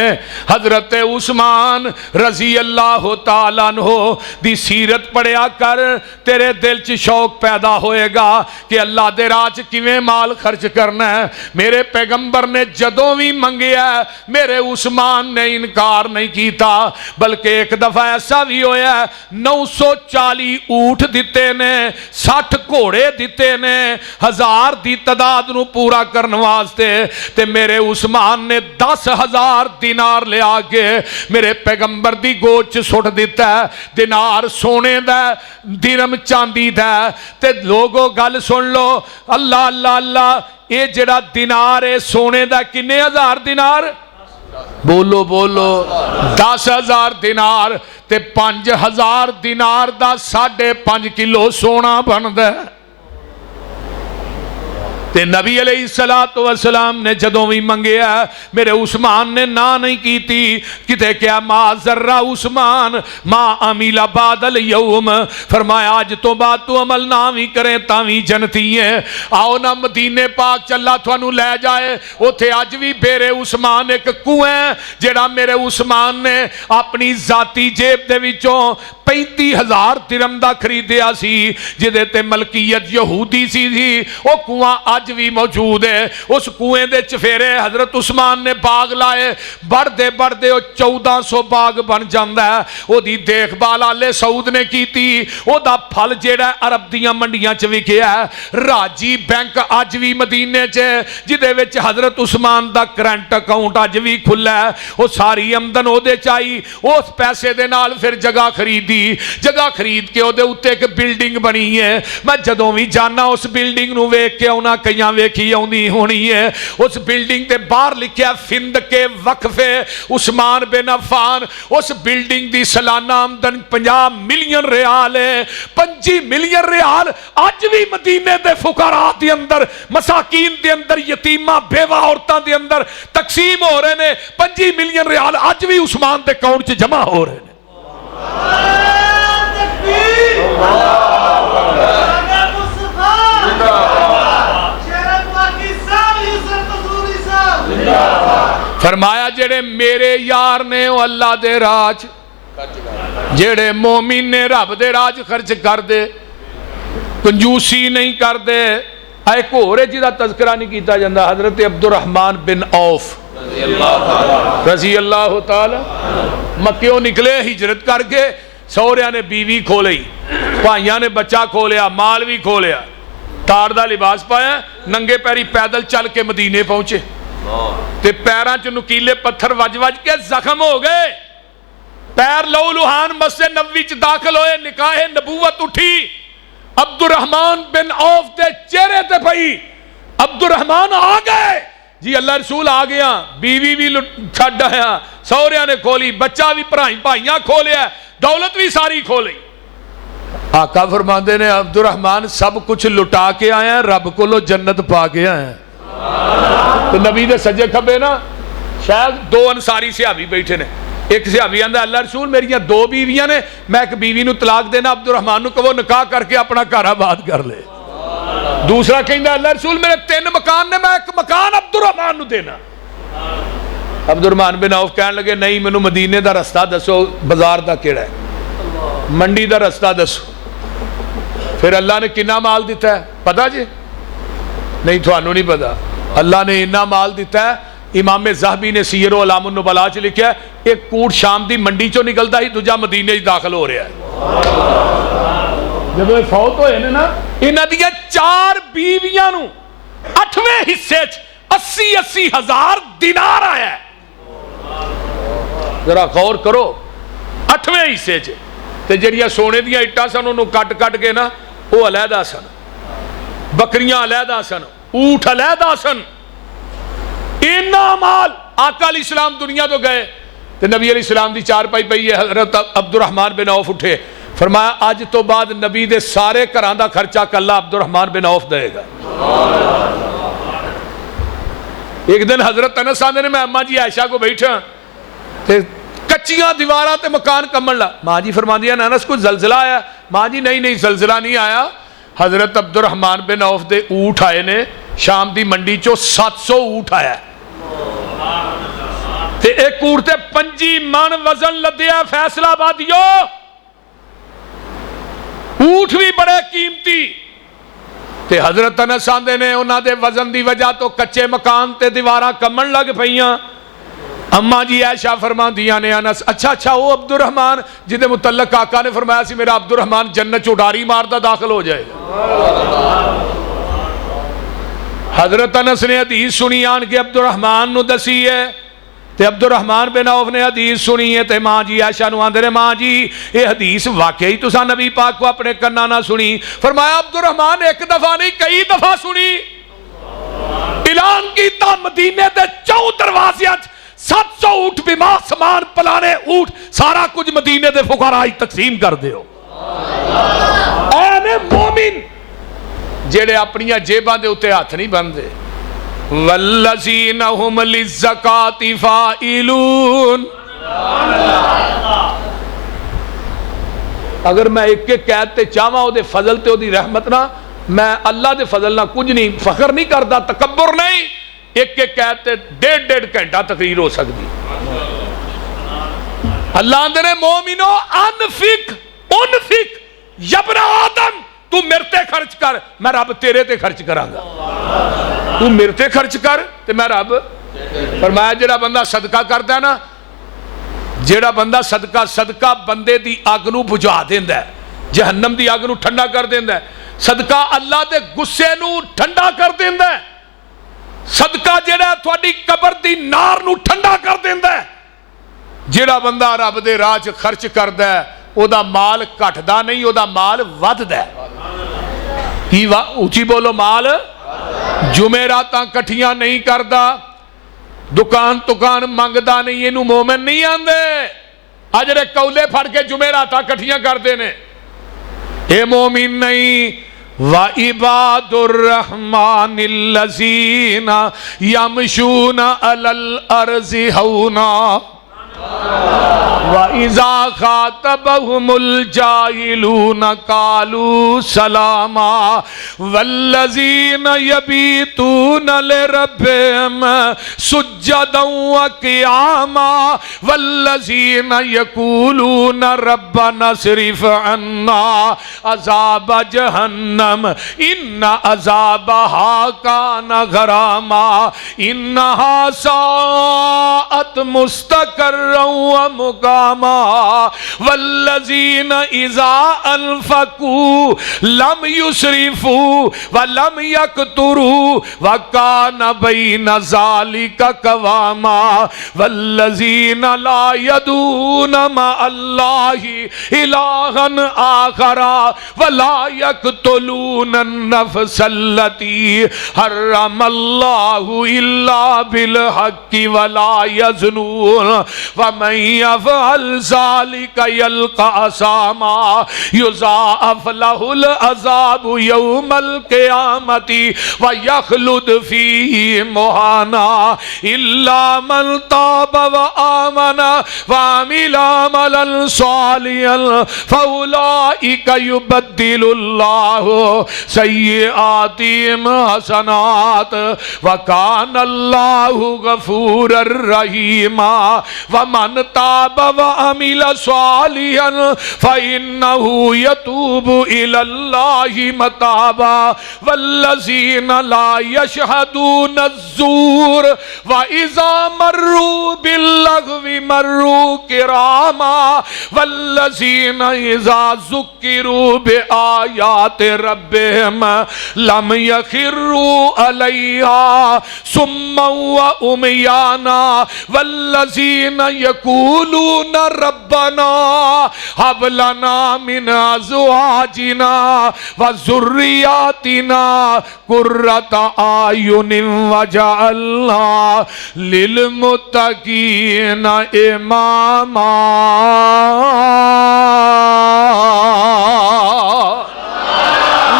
हजरत उस्मान रजी अल्लाह तआला अन्हु दी सीरत पढ़िया कर, तेरे दिल च शौक पैदा होएगा कि अल्लाह दे राज किवें माल खर्च करना है। मेरे पैगंबर ने जदों भी मंगिया मेरे उस्मान ने इनकार नहीं किया, बल्कि एक दफा ऐसा भी होया 940 ऊंट दिते ने, 60 घोड़े दिते ने, 1000 दी तादाद नूं पूरा करने वास्ते। ते मेरे उस्मान ने 10,000 दिनार लिया के मेरे पैगंबर दी गोद च सुट दिता है। दिनार सोने दा, दिरम चांदी दा। ते लोगो गल सुन लो, अल्लाह अल्लाह अल्लाह, ये जेड़ा दिनार है सोने दा, किन्ने हजार दिनार, बोलो बोलो, 10,000 दिनार ते 5,000 दिनार दा 5.5 किलो सोना बनदा है। ते नबी अलैहिस्सलातु वस्सलाम ने जदों भी मंगया मेरे उस्मान ने ना नहीं की किते क्या मा जर्रा उस्मान मा अमीला बादल यौम, फरमाया आज तो बाद तू अमल ना भी करे तावी जनती है। आओ ना मदीने पाक चला थानू लै जाए, उथे अज भी बेरे उस्मान एक कुएं जेड़ा मेरे उस्मान ने अपनी जाती जेब दे विचों 35,000 दिरहम दा खरीदिया सी, जिदे ते मलकीयत यहूदी सी वो कुआं अज भी मौजूद है। उस कुएं दे चफेरे हजरत उस्मान ने बाग लाए, बढ़ते बढ़ते 1400 बाग बन जाता है। ओदी देखभाल आले सऊद ने की, ओदा फल जेड़ा अरब दियां मंडियां च विकिया है। राजी बैंक अज भी मदीने च जिदे विच हजरत उस्मान दा करंट अकाउंट अज भी खुला है। वो सारी आमदन ओदे च आई, उस पैसे दे नाल फिर जगह खरीदी, जगह खरीद के ओदे उत्ते एक बिल्डिंग बनी है। मैं जदों भी जाना उस बिल्डिंग नूं वेख के आउणा, कई वेखी आउंदी होनी है। उस बिल्डिंग के बाहर लिखिया फिंद के वक्फे उस्मान बिन अफ़ान। उस बिल्डिंग की सालाना आमदन 50 मिलियन रियाल है। 25 मिलियन रियाल अज भी मदीने के फुकरा के अंदर, मसाकीन के अंदर, यतीमा बेवा औरतों के अंदर तकसीम हो रहे हैं। 25 मिलियन रियाल अज भी उस्मान के अकाउंट च जमा हो रहे हैं। फरमाया जेड़े मेरे यार ने वो अल्लाह दे राज, जेड़े मोमिन ने रब दे राज खर्च कर दे, कंजूसी नहीं कर दे। एक होर है जिहदा तज़किरा नहीं किया जाता, हजरत अब्दुर्रहमान बिन औफ रज़ी अल्लाह तआला। मक्कियों निकले हिजरत करके, सौहरिया ने बीवी खो ली, भाइयों ने बच्चा खो लिया, माल भी खो लिया, तार दा लिबास पाया, नंगे पैरी पैदल चल के मदीने पहुंचे। ते पैरों च नुकीले पत्थर वज वज के जख्म हो गए, पैर लहू लुहान मस्जिद नबवी च दाखिल होए, निकाहे नबूवत उठी। अब्दुर्रहमान बिन औफ के चेहरे ते पई, अब्दुर्रहमान आ गए जी, अल्लाह रसूल आ गया। बीवी भी छड्ड आया, सौहरिया ने खोली, बच्चा भी भाइयां खो लिया, दौलत भी सारी खो ली। आका फरमाते ने अब्दुर्रहमान सब कुछ लुटा के आया, रब कोलों जन्नत पा के आया। तो नबी दे सज्जे खब्बे ना शायद 2 अंसारी सिहाबी बैठे ने। एक सिहाबी आंदा अल्लाह रसूल मेरियां 2 बीवियां ने, मैं एक बीवी नूं तलाक देना, अब्दुर्रहमान नूं कहो निकाह करके अपना घर आबाद कर ले। दूसरा कहंदा अल्लाह रसूल मेरे 3 मकान ने, मैं एक मकान अब्दुर्रहमान नूं देना। अब्दुर्रहमान बिन औफ कहन लगे नहीं, मैनूं मदीने दा रस्ता दसो, बाजार दा केड़ा है, मंडी दा रस्ता दसो। फिर अल्लाह ने कितना माल दिता है पता जी? नहीं, थानू नहीं पता। अल्लाह ने इन्ना माल दिता है, इमाम ज़हबी ने सीयर अलामुन नुबला च लिखा है, एक कूट शाम की मंडी चो निकलता ही, दूजा मदीने दाखिल हो रहा है। जब फौत होए ने ना, इन्हां दियां 4 बीवियां नूं 8वें हिस्से 80-80 हज़ार दिनार आया है। जरा गौर करो, 8वें हिस्से च। ते जिहड़ियां सोने दियां इट्टां सन उन्होंने कट कट के ना वो अलहदा सन, बकरियां अलहदा सन, ऊठ अलहदा सन। इन्ना माल आका अलैहिस्सलाम दुनिया तो गए तो नबी अलैहिस्सलाम की चारपाई पई है। हज़रत अब्दुर्रहमान बिन औफ उठे, फरमाया अज तो बाद नबी दे सारे घरां दा खर्चा कल्ला अब्दुर्रहमान बिन औफ देगा। एक दिन हजरत अनस आंदे ने मैं अम्मा जी आयशा को बैठा ते कच्चियां दीवारां ते मकान कम्मन ला। माँ जी फरमांदी है अनस कोई जलजिला आया? माँ जी नहीं नहीं जलजिला नहीं आया, हजरत अब्दुर्रहमान बिन औफ दे ऊठ आए ने, शाम की मंडी चो 700 ऊठ आया ते एक ऊठ ते 25 मन वजन लद्या। फैसलाबादियो ऊठ भी बड़े कीमती ते हजरत अनस आंदे ने उन्हां दे वजन की वजह तो कच्चे मकान ते दीवारां कम्मन लग पईयां। अम्मा जी ऐशा फरमांदियां ने अनस अच्छा अच्छा वो अब्दुर्रहमान जिदे मुतल्लक आका ने फरमाया सी मेरा अब्दुर्रहमान जन्नत च उडारी मारदा दाखिल हो जाएगा। हजरत अनस ने हदीस सुनी आन के अब्दुर्रहमान नूं दसी है ते अब्दुर्रहमान बिन औफ ने हदीस सुनी है ते माँ जी आयशा नूं आंदे ने माँ जी ये हदीस वाकई तुसां नबी पाक को अपने कन्ना ना सुनी? फरमाया अब्दुर्रहमान एक दफा नहीं कई दफा सुनी। ऐलान कीता मदीने दे 4 दरवाज़ियां 700 ऊठ बिमा समान पलाने ऊठ सारा कुछ मदीने दे फुकरा तकसीम कर दियो। ऐने मोमिन जेड़े अपनिया जेबां दे उत्ते हथ नहीं बंदे। वल्लज़ीना हुम लिज़्ज़काति फ़ाइलून। अगर मैं एक एक कैद ते चाहवां ओदे फजल ते ओदी रहमत ना, मैं अल्लाह दे फजल ना कुछ नहीं, फखर नहीं करता, तकब्बुर नहीं। एक एक कैद ते डेढ़ घंटा तकरीर हो सकती। अल्लाह आंदे ने मोमिनो अनफिक उनफिक यब्न आदम, तू मेरे ते खर्च कर, मैं रब तेरे ते खर्च करांगा। तू मेरे ते खर्च कर ते मैं रब। फरमाया जेड़ा बंदा सदका करता है ना, जेड़ा बंदा सदका बंदे दी अग नूं बुझा देंदा है, जहन्नम दी अग नूं ठंडा कर देंदा है। सदका अल्लाह दे गुस्से नूं ठंडा कर देंदा है। सदका जेड़ा तुहाडी कबर दी नार नूं ठंडा कर देंदा है। जेड़ा बंदा रब दे राह च खर्च करदा है, ओदा माल घटदा नहीं, ओदा माल वधदा है। की उची बोलो, माल जुमेरातां कट्ठियां नहीं करदा, दुकान मंगदा नहीं, इनू मोमिन नहीं आंदे। आ जेड़े कौले फड़ के जुमेरातां कट्ठियां करदे ने, ए मोमिन नहीं। वा इबादुर रहमानिल्लज़ीना यमशूना अलल अर्ज़ि हौना वा इज़ा खातबहुमुल जाहिलूना कालू सलामा वल्लज़ीना यबीतूना लिरब्बिहिम सुज्जदन व क़ियामा वल्लज़ीना यक़ूलूना रब्बना स्रिफ़ अन्ना अज़ाब जहन्नम इन्ना अज़ाबहा काना गरामा इन्नहा साअत मुस्तक़र्रन व मुकामा वल्लज़ीना इज़ा अनफ़क़ू लम युसरिफ़ू व लम यक़तुरू व काना बैन ज़ालिका क़वामा वल्लज़ीना ला यदूना मअल्लाहि इलाहन आखरा व ला यक़तुलूना नफ़्सल्लती हर्रमल्लाहु इल्ला बिल हक़्क़ि व ला यज़नून वमन यफ़अल ज़ालिका यल्क़ा असामा युज़ाअफ़ लहुल अज़ाबु यौमल क़ियामति व यख़लुद फ़ीहि मुहाना इल्ला मन ताब व आमना व अमिला अमलन सालिहन फ़उलाइका युबद्दिलुल्लाहु सय्यिआतिहिम हसनात व कानल्लाहु गफ़ूरर रहीमा वमन ताब व अमिल सालिहन फ़इन्नहु यतूबु इलल्लाहि मताबा वल्लज़ीना ला यशहदूना ज़्ज़ूर व इज़ा मर्रू बिल्लग़्वी मर्रू किरामा वल्लज़ीना इज़ा ज़ुक्किरू बिआयाति रब्बिहिम लम यख़िर्रू अलैहा सुम्मन व उमयाना वल्लज़ीना यक़ूलूना रब्बना हब लना मिन अज़वाजिना व ज़ुर्रियातिना कुर्रता आयुनिन वजअलना लिलमुत्तक़ीना इमामा।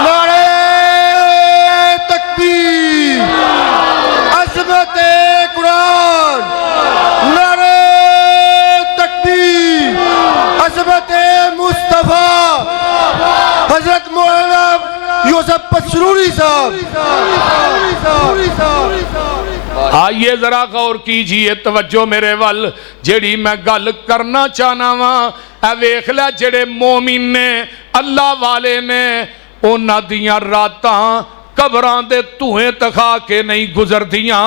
नारे तकबीर, अज़मते कुरान, नारे तकबीर, अज़मते मुस्तफ़ा, हज़रत मौलाना यूसुफ पसरूरी साहब। आइए जरा गौर कीजिए, तवज्जो मेरे वल, जेड़ी मैं गल करना चाहना वा। ऐ वेख लै, जेड़े मोमिन ने, अल्लाह वाले ने, उन्हां दियां रातां कबरां दे धुएं तखा के नहीं गुजरदियां।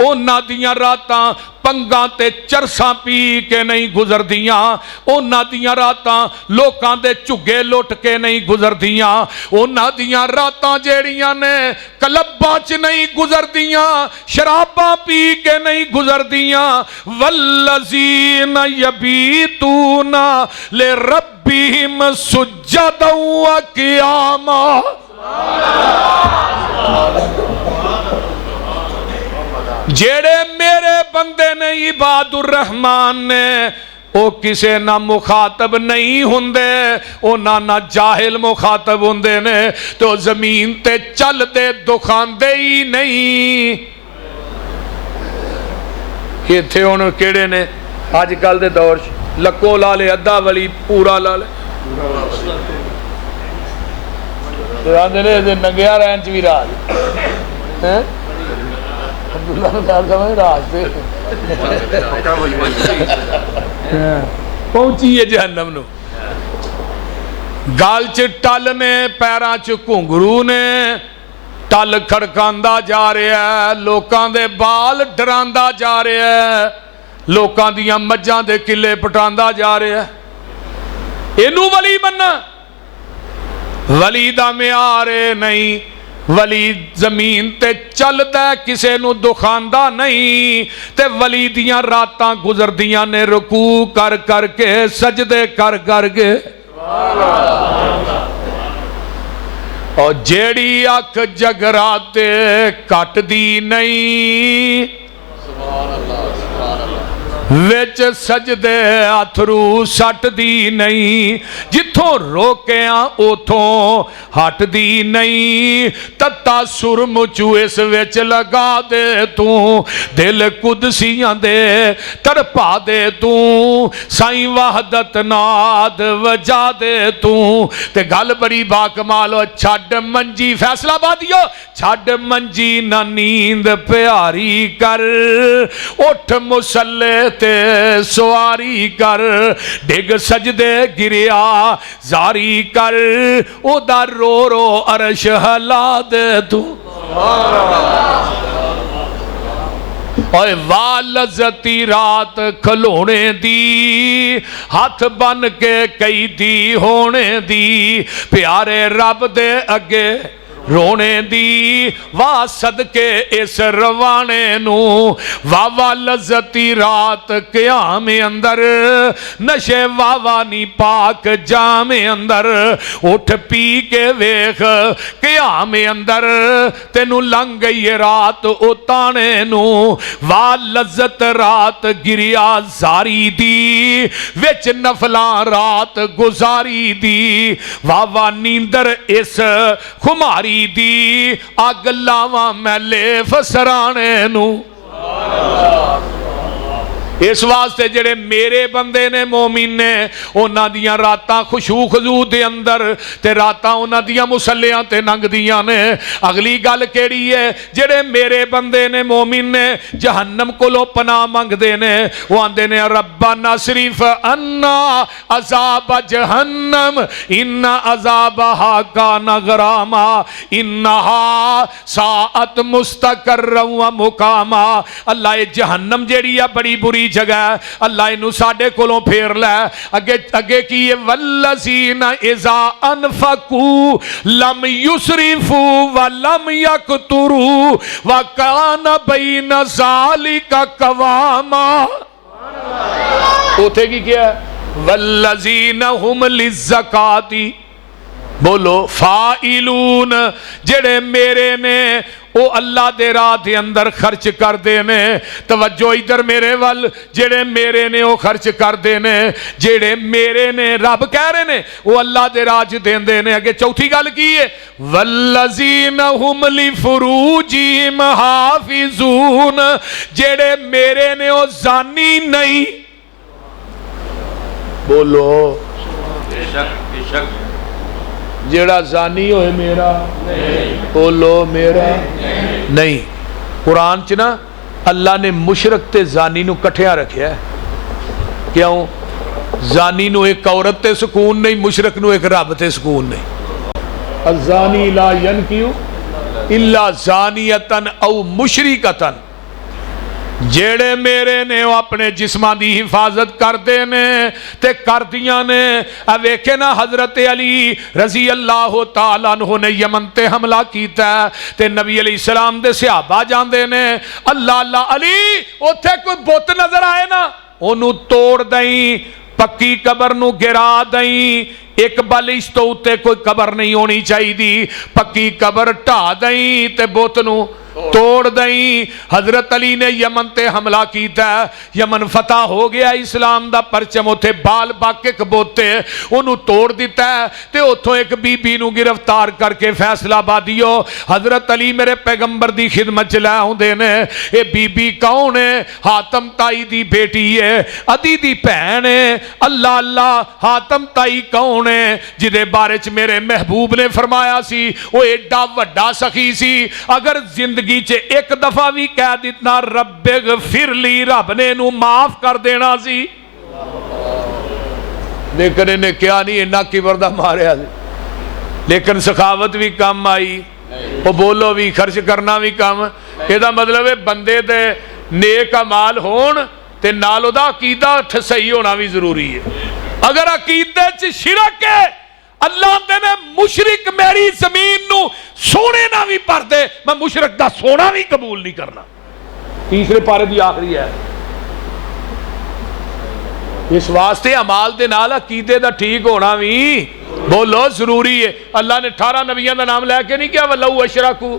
उन्हां दियां रातां पंगां ते चरसां पी के नहीं गुजरदियां। उन्हां दियां रातां लोकां दे झुग्गे लुट के नहीं गुजरदियां। उन्हां दियां रातां जेड़ियां ने क्लबां च नहीं गुजरदियां, शराबां पी के नहीं गुजरदियां। वल्लज़ीना यबीतूना लिरब्बिहिम सुज्जदन व क़ियामा। जेड़े मेरे बंदे ने इबादुर रहमान ने, वो किसे ना मुखातब नहीं हुंदे, उन्हां ना जाहिल मुखातब हुंदे ने, तो जमीन ते चलते दुखांदे ही नहीं। इत्थे हुण किहड़े ने अजकल दे दौर च लक्को ला ले, अद्धा वली पूरा ला ले, आंदे ने नंगिया रैन च भी राज है, राज से पहुंची है जहन्नम नूं। गल च टल ने, पैरां च घुंघरू ने, टल खड़कांदा जा रहा है, लोकां दे बाल डरांदा जा रहा है, लोकां दियां मज्जां दे किले पटांदा जा रहा है। इनू वली बनना, वली दा म्यार नहीं, वली जमीन ते चलदा किसे नू दुखांदा नहीं, ते वली दियां रातां गुजरदियां ने रुकू कर करके, सजदे कर करके। और जेड़ी अख जगराते कटदी नहीं, विच सजदे अथरू सटदी नहीं, जिथों रोकिया उथों हटदी नहीं, तत्ता सुर मुचू इस विच लगा दे तू, दिल कुदसियां दे तरपा दे तू, साईं वहदत नाद वजा दे तू। ते गल बड़ी बाकमाल हो, छड़ मंजी फैसलाबादियो, छड़ मंजी ना नींद प्यारी कर, उठ मुसल्ले ते सवारी कर, डिग सजदे गिरिया जारी कर, ओदा रो रो अरश हला दे तू। ओए वाह लज़्ज़ती रात खलोने दी, हथ बन के कई दी होने दी, प्यारे रब दे अगे रोने दी, वाह सदके इस रवाने नू, वाह वाह लज़्ज़ती रात क़याम अंदर, नशे वावा नी पाक जाम अंदर, उठ पी के वेख क़याम अंदर, तेनू लंघ गई रात उताने नू, वाह लज़्ज़त रात गिरिया जारी दी, विच नफला रात गुजारी दी, वाह वाह नींदर इस खुमारी दी, अग लावा मैले फसराने नू। इस वास्ते जेड़े मेरे बंदे ने मोमिन ने, उन्हां दियां रातां खुशू खजू दे अंदर ते रातां उन्हां दियां मुसल्लियां ते लंघदियां ने। अगली गल केड़ी है, जेड़े मेरे बंदे ने मोमिन ने जहन्नम कोलों पनाह मंगदे ने, वो आंदे ने रब्बना सिरिफ अन्ना अज़ाब जहन्नम इन्ना अज़ाबहा काना गरामा इन्नहा साअत मुस्तकर्रम व मुकामा। अल्लाह जहन्नम जेड़ी है बड़ी बुरी जगह, अल्लाह इनू साडे कोलों फेर लै। अगे अगे की है, वल्लज़ीना इज़ा अनफकू लम युसरिफू व लम यकतुरू व कान बैन ज़ालिका कवामा। उथे की क्या, वल्लज़ीना हुम लिज़्ज़काती, बोलो फाइलून, जेड़े मेरे ने वो अल्लाह दे राह दे अंदर खर्च करते ने। तवज्जो इधर मेरे वल, जेड़े मेरे ने वो खर्च करते ने, जेड़े मेरे ने रब कह रहे ने वो अल्लाह दे राह च देंदे ने। अगे चौथी गल की है, वल्लज़ीना हुम लिफुरूजिहिम हाफिजून, जेड़े मेरे ने वो जानी नहीं। बोलो बेशक बेशक, जेड़ा जानी होए मेरा नहीं, बोलो मेरा नहीं। कुरान च ना अल्लाह ने मुशरक ते जानी नू कट्ठिया रखिया है। क्यों? जानी नू एक औरत ते सुकून नहीं, मुशरक नू एक रब ते सुकून नहीं। अज़ानी ला यनकिहु इल्ला ज़ानियतन औ मुशरिकतन, जेड़े मेरे ने वो अपने जिस्मां दी हिफाजत करते ने ते करदियां ने। आ वेखे ना हजरत अली रजी अल्लाह तआला अन्हु ने यमन ते हमला कीता ते नबी अलैहि सलाम दे सहाबा जांदे ने, अल्लाह अल्लाह अली उत्थे कोई बुत नजर आए ना ओनू तोड़ दई, पक्की कबर नू गिरा दई। एक बलिश तो उत्ते कोई कबर नहीं होनी चाहिए, पक्की कबर ढा दई ते बुत नू तोड़ दई। हजरत अली ने यमन ते हमला किया, यमन फतह हो गया, इस्लाम दा परचम उत्थे बाल बाके कबोते उन्होंने तोड़ दिता ते उतों एक बीबी नूं गिरफ्तार करके फैसलाबादियो हजरत अली मेरे पैगंबर दी खिदमत च लै आउंदे ने। ये बीबी कौन है? हातम ताई दी बेटी है, अदी दी भैन है। अल्लाह अल्लाह, हातम ताई कौन है? जिदे बारे च मेरे महबूब ने फरमाया सी वो एडा वड्डा सखी सी, अगर जिंदगी च एक दफा भी कह दिता रब्बे गफिर ली, रब ने इनू माफ कर देना सी। लेकिन इन्हें क्या नहीं, इन्ना किबर दा मारिया, लेकिन सखावत भी कम आई, वो बोलो भी, खर्च करना भी कम। ਇਹਦਾ मतलब है बंदे दे नेक अमाल होण ते नाल ओदा अकीदा सही होना भी जरूरी है। अगर अकीदे च शिरक है, अल्लाह दे ने मुशरिक मेरी जमीन नू सोने ना भी भर दे, मैं मुशरिक दा सोना भी कबूल नहीं करना। तीसरे पारे दी आखिरी है। इस वास्ते अमाल दे नाल अकीदे दा ठीक होना भी बोलो जरूरी है। अल्लाह ने 18 नबियों का नाम लैके नहीं किया वल्लहु अशरकू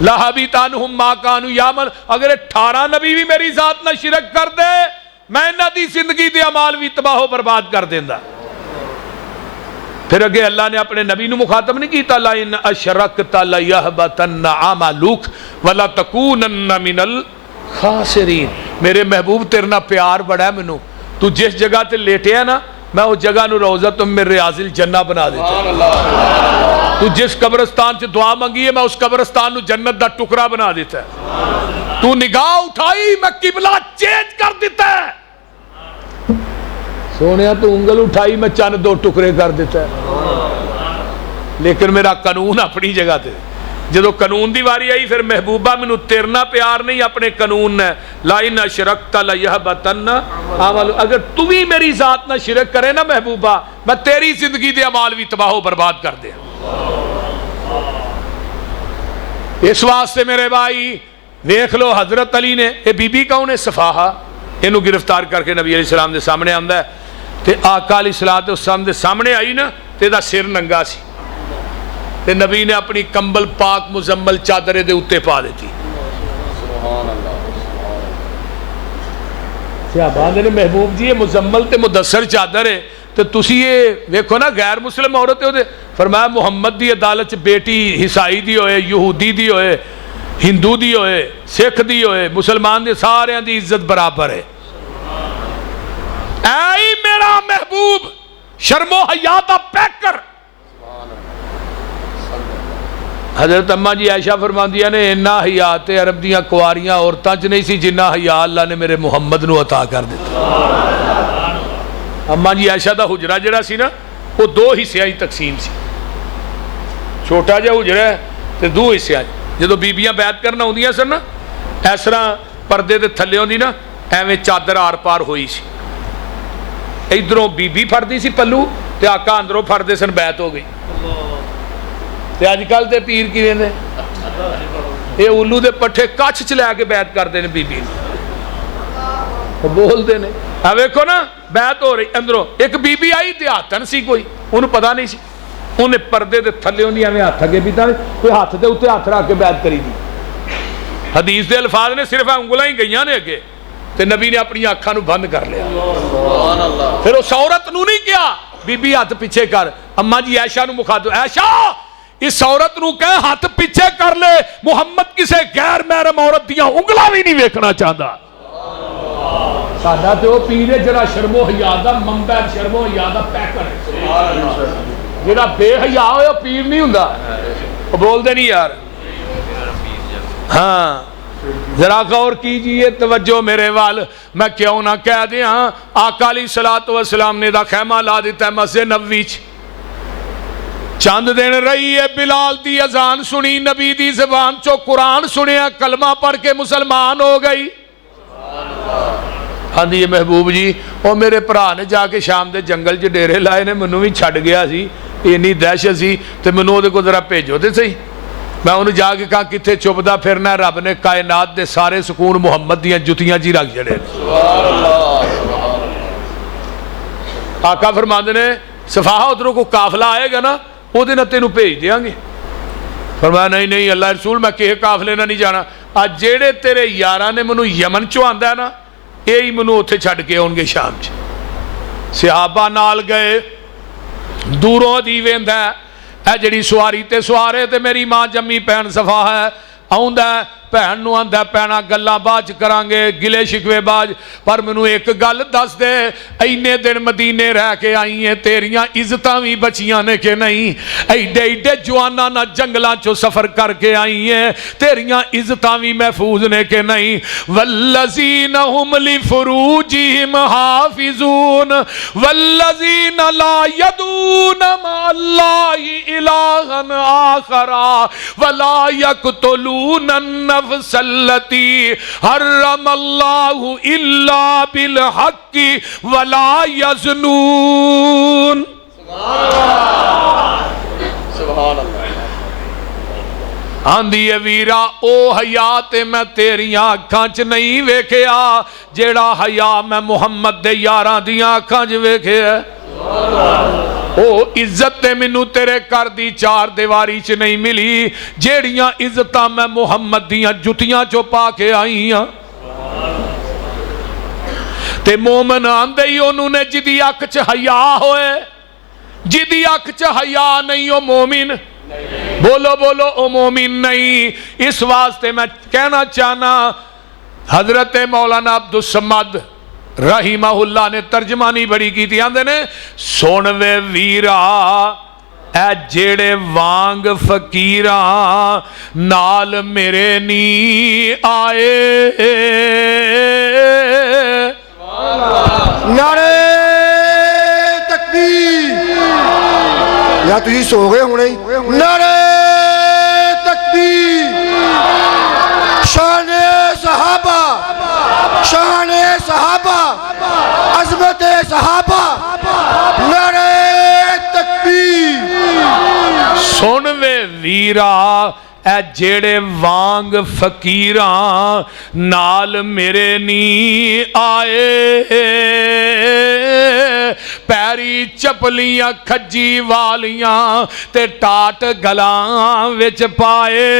लहबीतानहुम मा कानू यामल। अगर 18 नबी भी मेरी जात ना शिरक कर दे, मैं इन्हां दी जिंदगी दे अमाल भी तबाह बर्बाद कर देंदा। फिर अगे अल्लाह ने अपने नबी नू मुखातब नहीं किया, ला इन अशरकता ला यहबतन्ना अमलुक वला तकूनन्ना मिनल खासिरीन। मेरे महबूब तेरे नाल प्यार बड़ा है मैनू, तू जिस जगह ते लेटिया ना, मैं उस जगह नू रोज़ा तुम मेरे रियाजिल जन्ना बना देता। तू जिस कब्रस्तान से दुआ मंगी है, मैं उस कब्रस्तान नू जन्नत दा टुकड़ा बना देता है। तू निगाह उठाई, मैं किबला चेंज कर देता है। सोने तू उंगल उठाई, मैं चंद 2 टुकड़े कर देता है। लेकिन मेरा कानून अपनी जगह ते, जो कानून की वारी आई, फिर महबूबा मैनू तेरना प्यार नहीं, अपने कानून ने लाइन अशरकता ला यहबतन्ना अमल। अगर तू भी मेरी जात ना शिरक करे ना महबूबा, मैं तेरी जिंदगी के अमाल भी तबाह बर्बाद कर दे। इस वास्ते मेरे भाई देख लो, हजरत अली ने, ये बीबी कौन है? सफाहा, इनू गिरफ्तार करके नबी अलैहिस्सलाम के सामने आंदा है ते आका अलैहिस्सलाम के सामने आई ना, ते इहदा सिर नंगा सी ते नबी ने अपनी कंबल पाक मुजम्मल चादरे दे उत्ते पा दी। सहाबा ने महबूब जी ये मुजम्मल ते मुदस्सर चादर है, तो तुसी ये वेखो ना, गैर मुस्लिम औरत है, फरमाया मुहम्मद दी अदालत च बेटी ईसाई दी होए, यहूदी दी होए, हिंदू दी होए, सिख दी होए, मुसलमान दे सारियां दी इज्जत बराबर है। ऐ मेरा महबूब शर्मो हया दा पैकर। हजरत अम्मा जी ऐशा फरमांदियां ने, इन्ना हया ते अरब दियां कुआरियां औरतां च नहीं सी जिन्ना हया अल्लाह ने मेरे मुहम्मद नू अता कर दिता। अम्मा जी ऐशा दा हुजरा जिहड़ा सी ना, वो 2 हिस्सियां तकसीम सी। छोटा जिहा हुजरा है ते 2 हिस्सियां। जो बीबियां बैत करन आउंदियां सन ना, इस तरह परदे दे थल्ले दी ना एवें चादर आर पार होई सी। इधरों बीबी फड़दी सी पल्लू ते आका अंदरों फड़दे सन, बैत हो गई। ते अजकल दे पीर किवें ने, ये उल्लू दे पट्ठे कच्छ च लैके बैत करते हैं बीबी, बोलते ने। आ वेखो ना, बैत हो रही अंदरों। एक बीबी आई देहातन सी, कोई उन्होंने पता नहीं सी, उन्हें परदे दे थल्ले एवें हथ अगे पीता, कोई हथ के उत्ते हथ रख के बैत करी दी। हदीस के अल्फाज ने सिर्फ उंगलां ही गई ने अगे, ते नबी ने अपनी अखां नूं बंद कर लिया। फिर उस औरत नूं नहीं कहा बीबी हाथ पीछे कर। अम्मा जी ऐशा नूं मुखातब, ऐशा इस औरत नूं कह हाथ पीछे कर ले, मुहम्मद किसी गैर महरम औरत दियां उंगलां भी नहीं वेखना चाहता। साडा ते ओ पीर है जिहड़ा शर्मो हया दा मंबा, शर्मो हया दा पैकर है। जिहड़ा बेहया होए ओ पीर नहीं हुंदा। ओ बोलदे नहीं यार। हाँ, जरा गौर कीजिए, तवज्जो मेरे वाल। मैं क्यों ना कह दिया, आका अलैहिस्सलातु वस्सलाम ने दा खैमा ला दिता है मस्जिद नबवी च। चंद दिन रही है, बिलाल दी अजान सुनी, नबी दी ज़बान चो कुरान सुनिया, कलमा पढ़ के मुसलमान हो गई। हाँ जी महबूब जी, और मेरे भरा ने जाके शाम के जंगल च डेरे लाए ने, मैनू भी छड़ गया सी, इन्नी दहशत सी, तो मैनू उहदे कोल जरा भेजो तो सही। मैं उन्हें जाके कहा कित्थे चुपदा फिरना, रब ने कायनात के सारे सुकून मुहम्मद दियां जुतियां च ही रख छड़े। आका फरमांदे ने, सफाहा उधरों को काफला आएगा ना, वो तेनों भेज देंगे। फरमाया नहीं नहीं अल्लाह रसूल, मैं किसी काफले ना नहीं जाना। आ जेड़े तेरे यारां ने मैनू यमन चो आंदा ना, यही मैनू उत्थे छड्ड के आउणगे शाम च। सहाबा नाल गए, दूरों दी वेंदा है जिहड़ी सवारी ते सवारे ते मेरी मां जम्मी भैन सफा है, आउंदा भैन नूं आंदा भैणा गल्लां बाद च करांगे, गिले शिकवे बाज, पर मैनू एक गल दस दे, इन्ने दिन मदीने रह के आई है, तेरियां इज्जतां भी बचियां ने कि नहीं? एडे एडे जवानां नाल जंगलां चो सफर करके आई है, तेरियां इज्जतां भी महफूज ने कि नहीं? वल्लज़ीना हुम लिफुरूजिहिम हाफिज़ून वल्लज़ीना ला यदूना मअल्लाहि इलाहन आखरा वला यक़्तुलूना नफ्सल्लती हर्रमल्लाहु इल्ला बिल हक़्क़ि वला यज़नून। सुभान अल्लाह। आंदी है वीरा ओ हया ते मैं तेरियां अखां च नहीं वेखिया जेड़ा हया मैं मुहम्मद दे यारां दियां अखां च वेखिया। ओ इज्जत ते मैनू तेरे घर दी चार दीवारी च नहीं मिली जेड़ियां इज्जतां मैं मुहम्मद दियां जुतियां चो पा के आई हां। ते मोमन आंदे ही ओनू ने जिदी अख च हया होए, जिदी अख च हया नहीं ओ मोमिन। बोलो बोलो ओ मोमिन नहीं। इस वास्ते मैं कहना चाहना, हजरत मौलाना अब्दुल समद रहीमहुल्लाह ने तर्जमानी बड़ी की, आंदे ने सुन वे वीरा ऐ जेड़े वांग फकीरा नाल मेरे नी आए। नारे तकबीर। या तुझी सो गए होने? नारे तकबीर। शाने सहाबा, शाने सहाबा, अज़मत सहाबा, नारे तकबीर। सुन वे वीरा ऐ जेड़े वांग फकीरा नाल मेरे नी आए। पैरी चपलियां खज्जी वालियां ते टाट गलां विच पाए।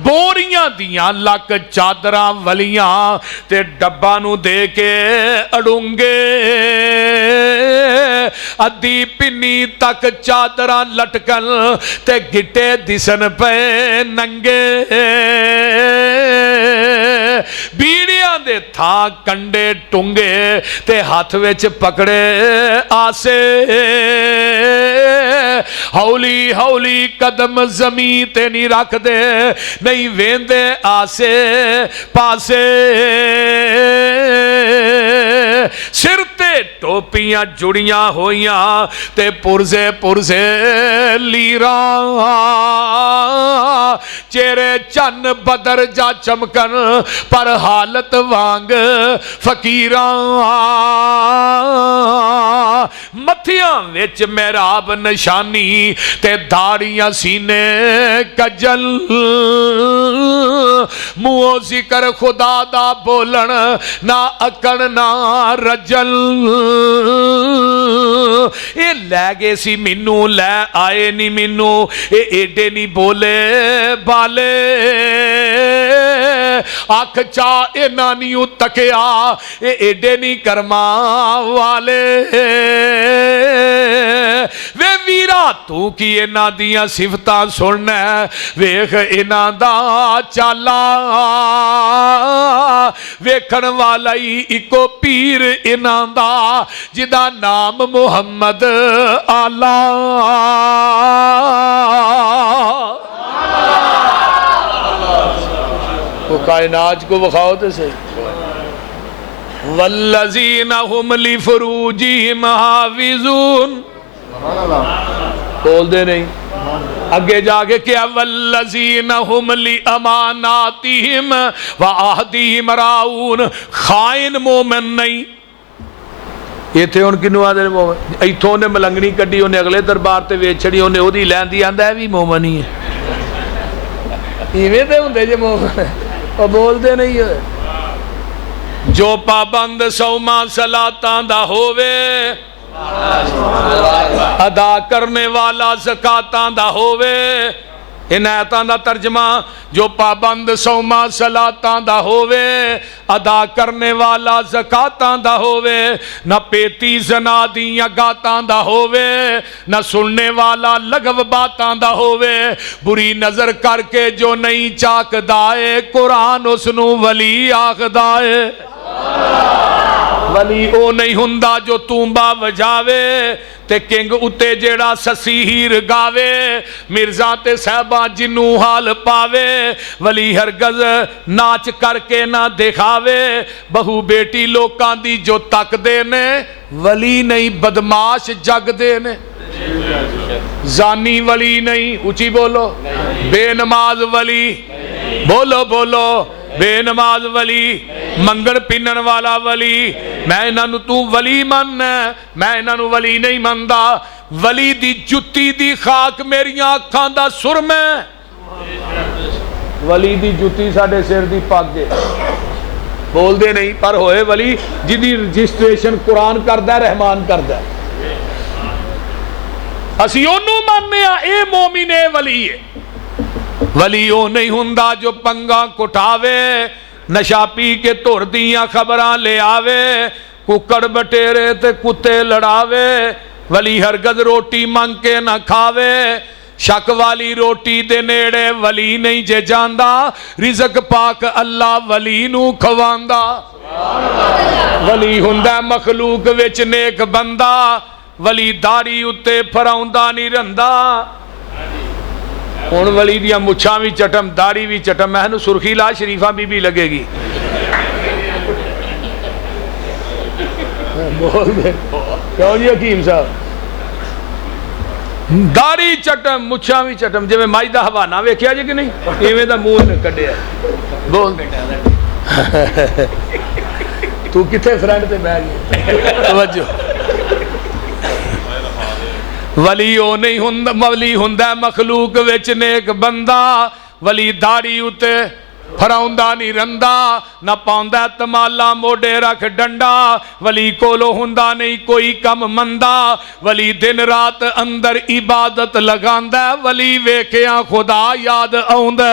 बोरियां दियां लक चादरां वलियां ते डब्बा नू दे के अड़ूंगे। अद्धी पिन्नी तक चादरां लटकन ते गिट्टे दिसन पे नंगे। बीड़ियां दे था कंडे टुंगे ते हाथ विच पकड़े आसे। हौली हौली कदम जमी ते नहीं रखदे, नहीं वेंदे आसे पासे। सिर ते टोपियां जुड़ियां होइयां ते पुरजे पुरजे लीरा। चेहरे चन्न बदर जा चमकन पर हालत वांग फकीरा। मथियां विच मेहराब निशानी ते दाड़ियां सीने कजल। मुंहों जिक्र खुदा दा बोलन ना अकड़ ना रजल। ये लै गए सी मैनू लै आए नी मैनू, ये एडे नी बोले बाले। अख चा इन्हां नी तकिया, ये एडे नी कर्मा वाले। वे वीरा तू की इन्हां दियां सिफतां सुनना, वेख इन्हां दा चाला। वेखण वाला ही इको पीर इन्हां दा जिदा नाम मुहम्मद आला। वो कायनात को बखाओ तो सही। वल्लज़ीना हुम लिफुरूजिहिम हाफिज़ून। बोल दे नहीं अगे जाके क्या? वल्लज़ीना हुम लिअमानातिहिम व अहदिहिम राऊन। खाइन मोमिन नहीं। इत्थे हुण किनू आदे मोमिन? इत्थों ने मलंगनी कड्डी, उन्हें अगले दरबार ते वेच छड़ी, उन्हें ओदी लैंदी आंदा है भी मोमिन ही है। इवें ते हुंदे जे मोमिन, और बोलते नहीं है। जो पाबंद सौमा सलातां दा होवे, अदा करने वाला ज़कातां दा होवे, इन आयतां दा तर्जमा जो पाबंद सौमा सलातां दा होवे, अदा करने वाला ज़कातां दा होवे, ना पेती जना दियां गातां दा होवे, ना सुनने वाला लगव बातां दा होवे, बुरी नज़र करके जो नहीं चाकदा है, कुरान उसनू वली आखदा है। वली ओ नहीं हुंदा जो तूंबा वजावे ते किंग उत्ते जेड़ा ससी हीर गावे, मिर्जा ते साहबा जिन्नू हाल पावे, वली हरगज नाच करके ना दिखावे, बहू बेटी लोकां दी जो तकदे ने, वली नहीं बदमाश जगदे ने। जानी वली नहीं, उची बोलो, बेनमाज वली, बोलो बोलो, बेनमाज वली, मंगण पिनन वाला वली, मैं इन्हां तू वली मन, मैं इन्हां वली नहीं मनदा। वली दी जुत्ती दी खाक मेरियां अखां दा सुरम है, वली दी जुत्ती साडे सिर दी पग है। बोलते नहीं पर होए वली जिहदी रजिस्ट्रेशन कुरान करदा, रहमान करदा, असी ओनू मानने आ, ए मोमिन ए वली है। वली ओ नहीं हुंदा जो पंगा कुटावे, नशा पी के धुर दियां खबरां ले आवे, कुकड़ बटेरे ते कुत्ते लड़ावे, वली हरगज रोटी मंग के ना खावे, शक वाली रोटी दे नेड़े वली नहीं जे जांदा, रिज़क पाक अल्लाह वली नू खवांदा। वली हुंदा मखलूक विच नेक बंदा, वली दाड़ी उत्ते फराउंदा नहीं रंदा। हुण वली दियां मुछां भी चटम, दाड़ी भी चटम, मैं सुरखी ला शरीफा बीबी लगेगी। बोल दे क्यों जी हकीम साहब, दाड़ी चटम मुछां भी चटम, जिवें मई दा हवाना वेखिया जी कि नहीं, इवें दा मूंह कढिया। बोल तू किथे फ्रेंड ते बह गई, तवज्जो। वली ओ नहीं हुंदा, वली हुंदा मखलूक विच नेक बंदा, वली दाड़ी उत्ते फराउंदा नहीं रंदा, ना पाउंदा तमाला मोडे रख डंडा, वली कोलो हुंदा नहीं कोई कम मंदा, वली दिन रात अंदर इबादत लगांदा, वली वेखिया खुदा याद आउंदा।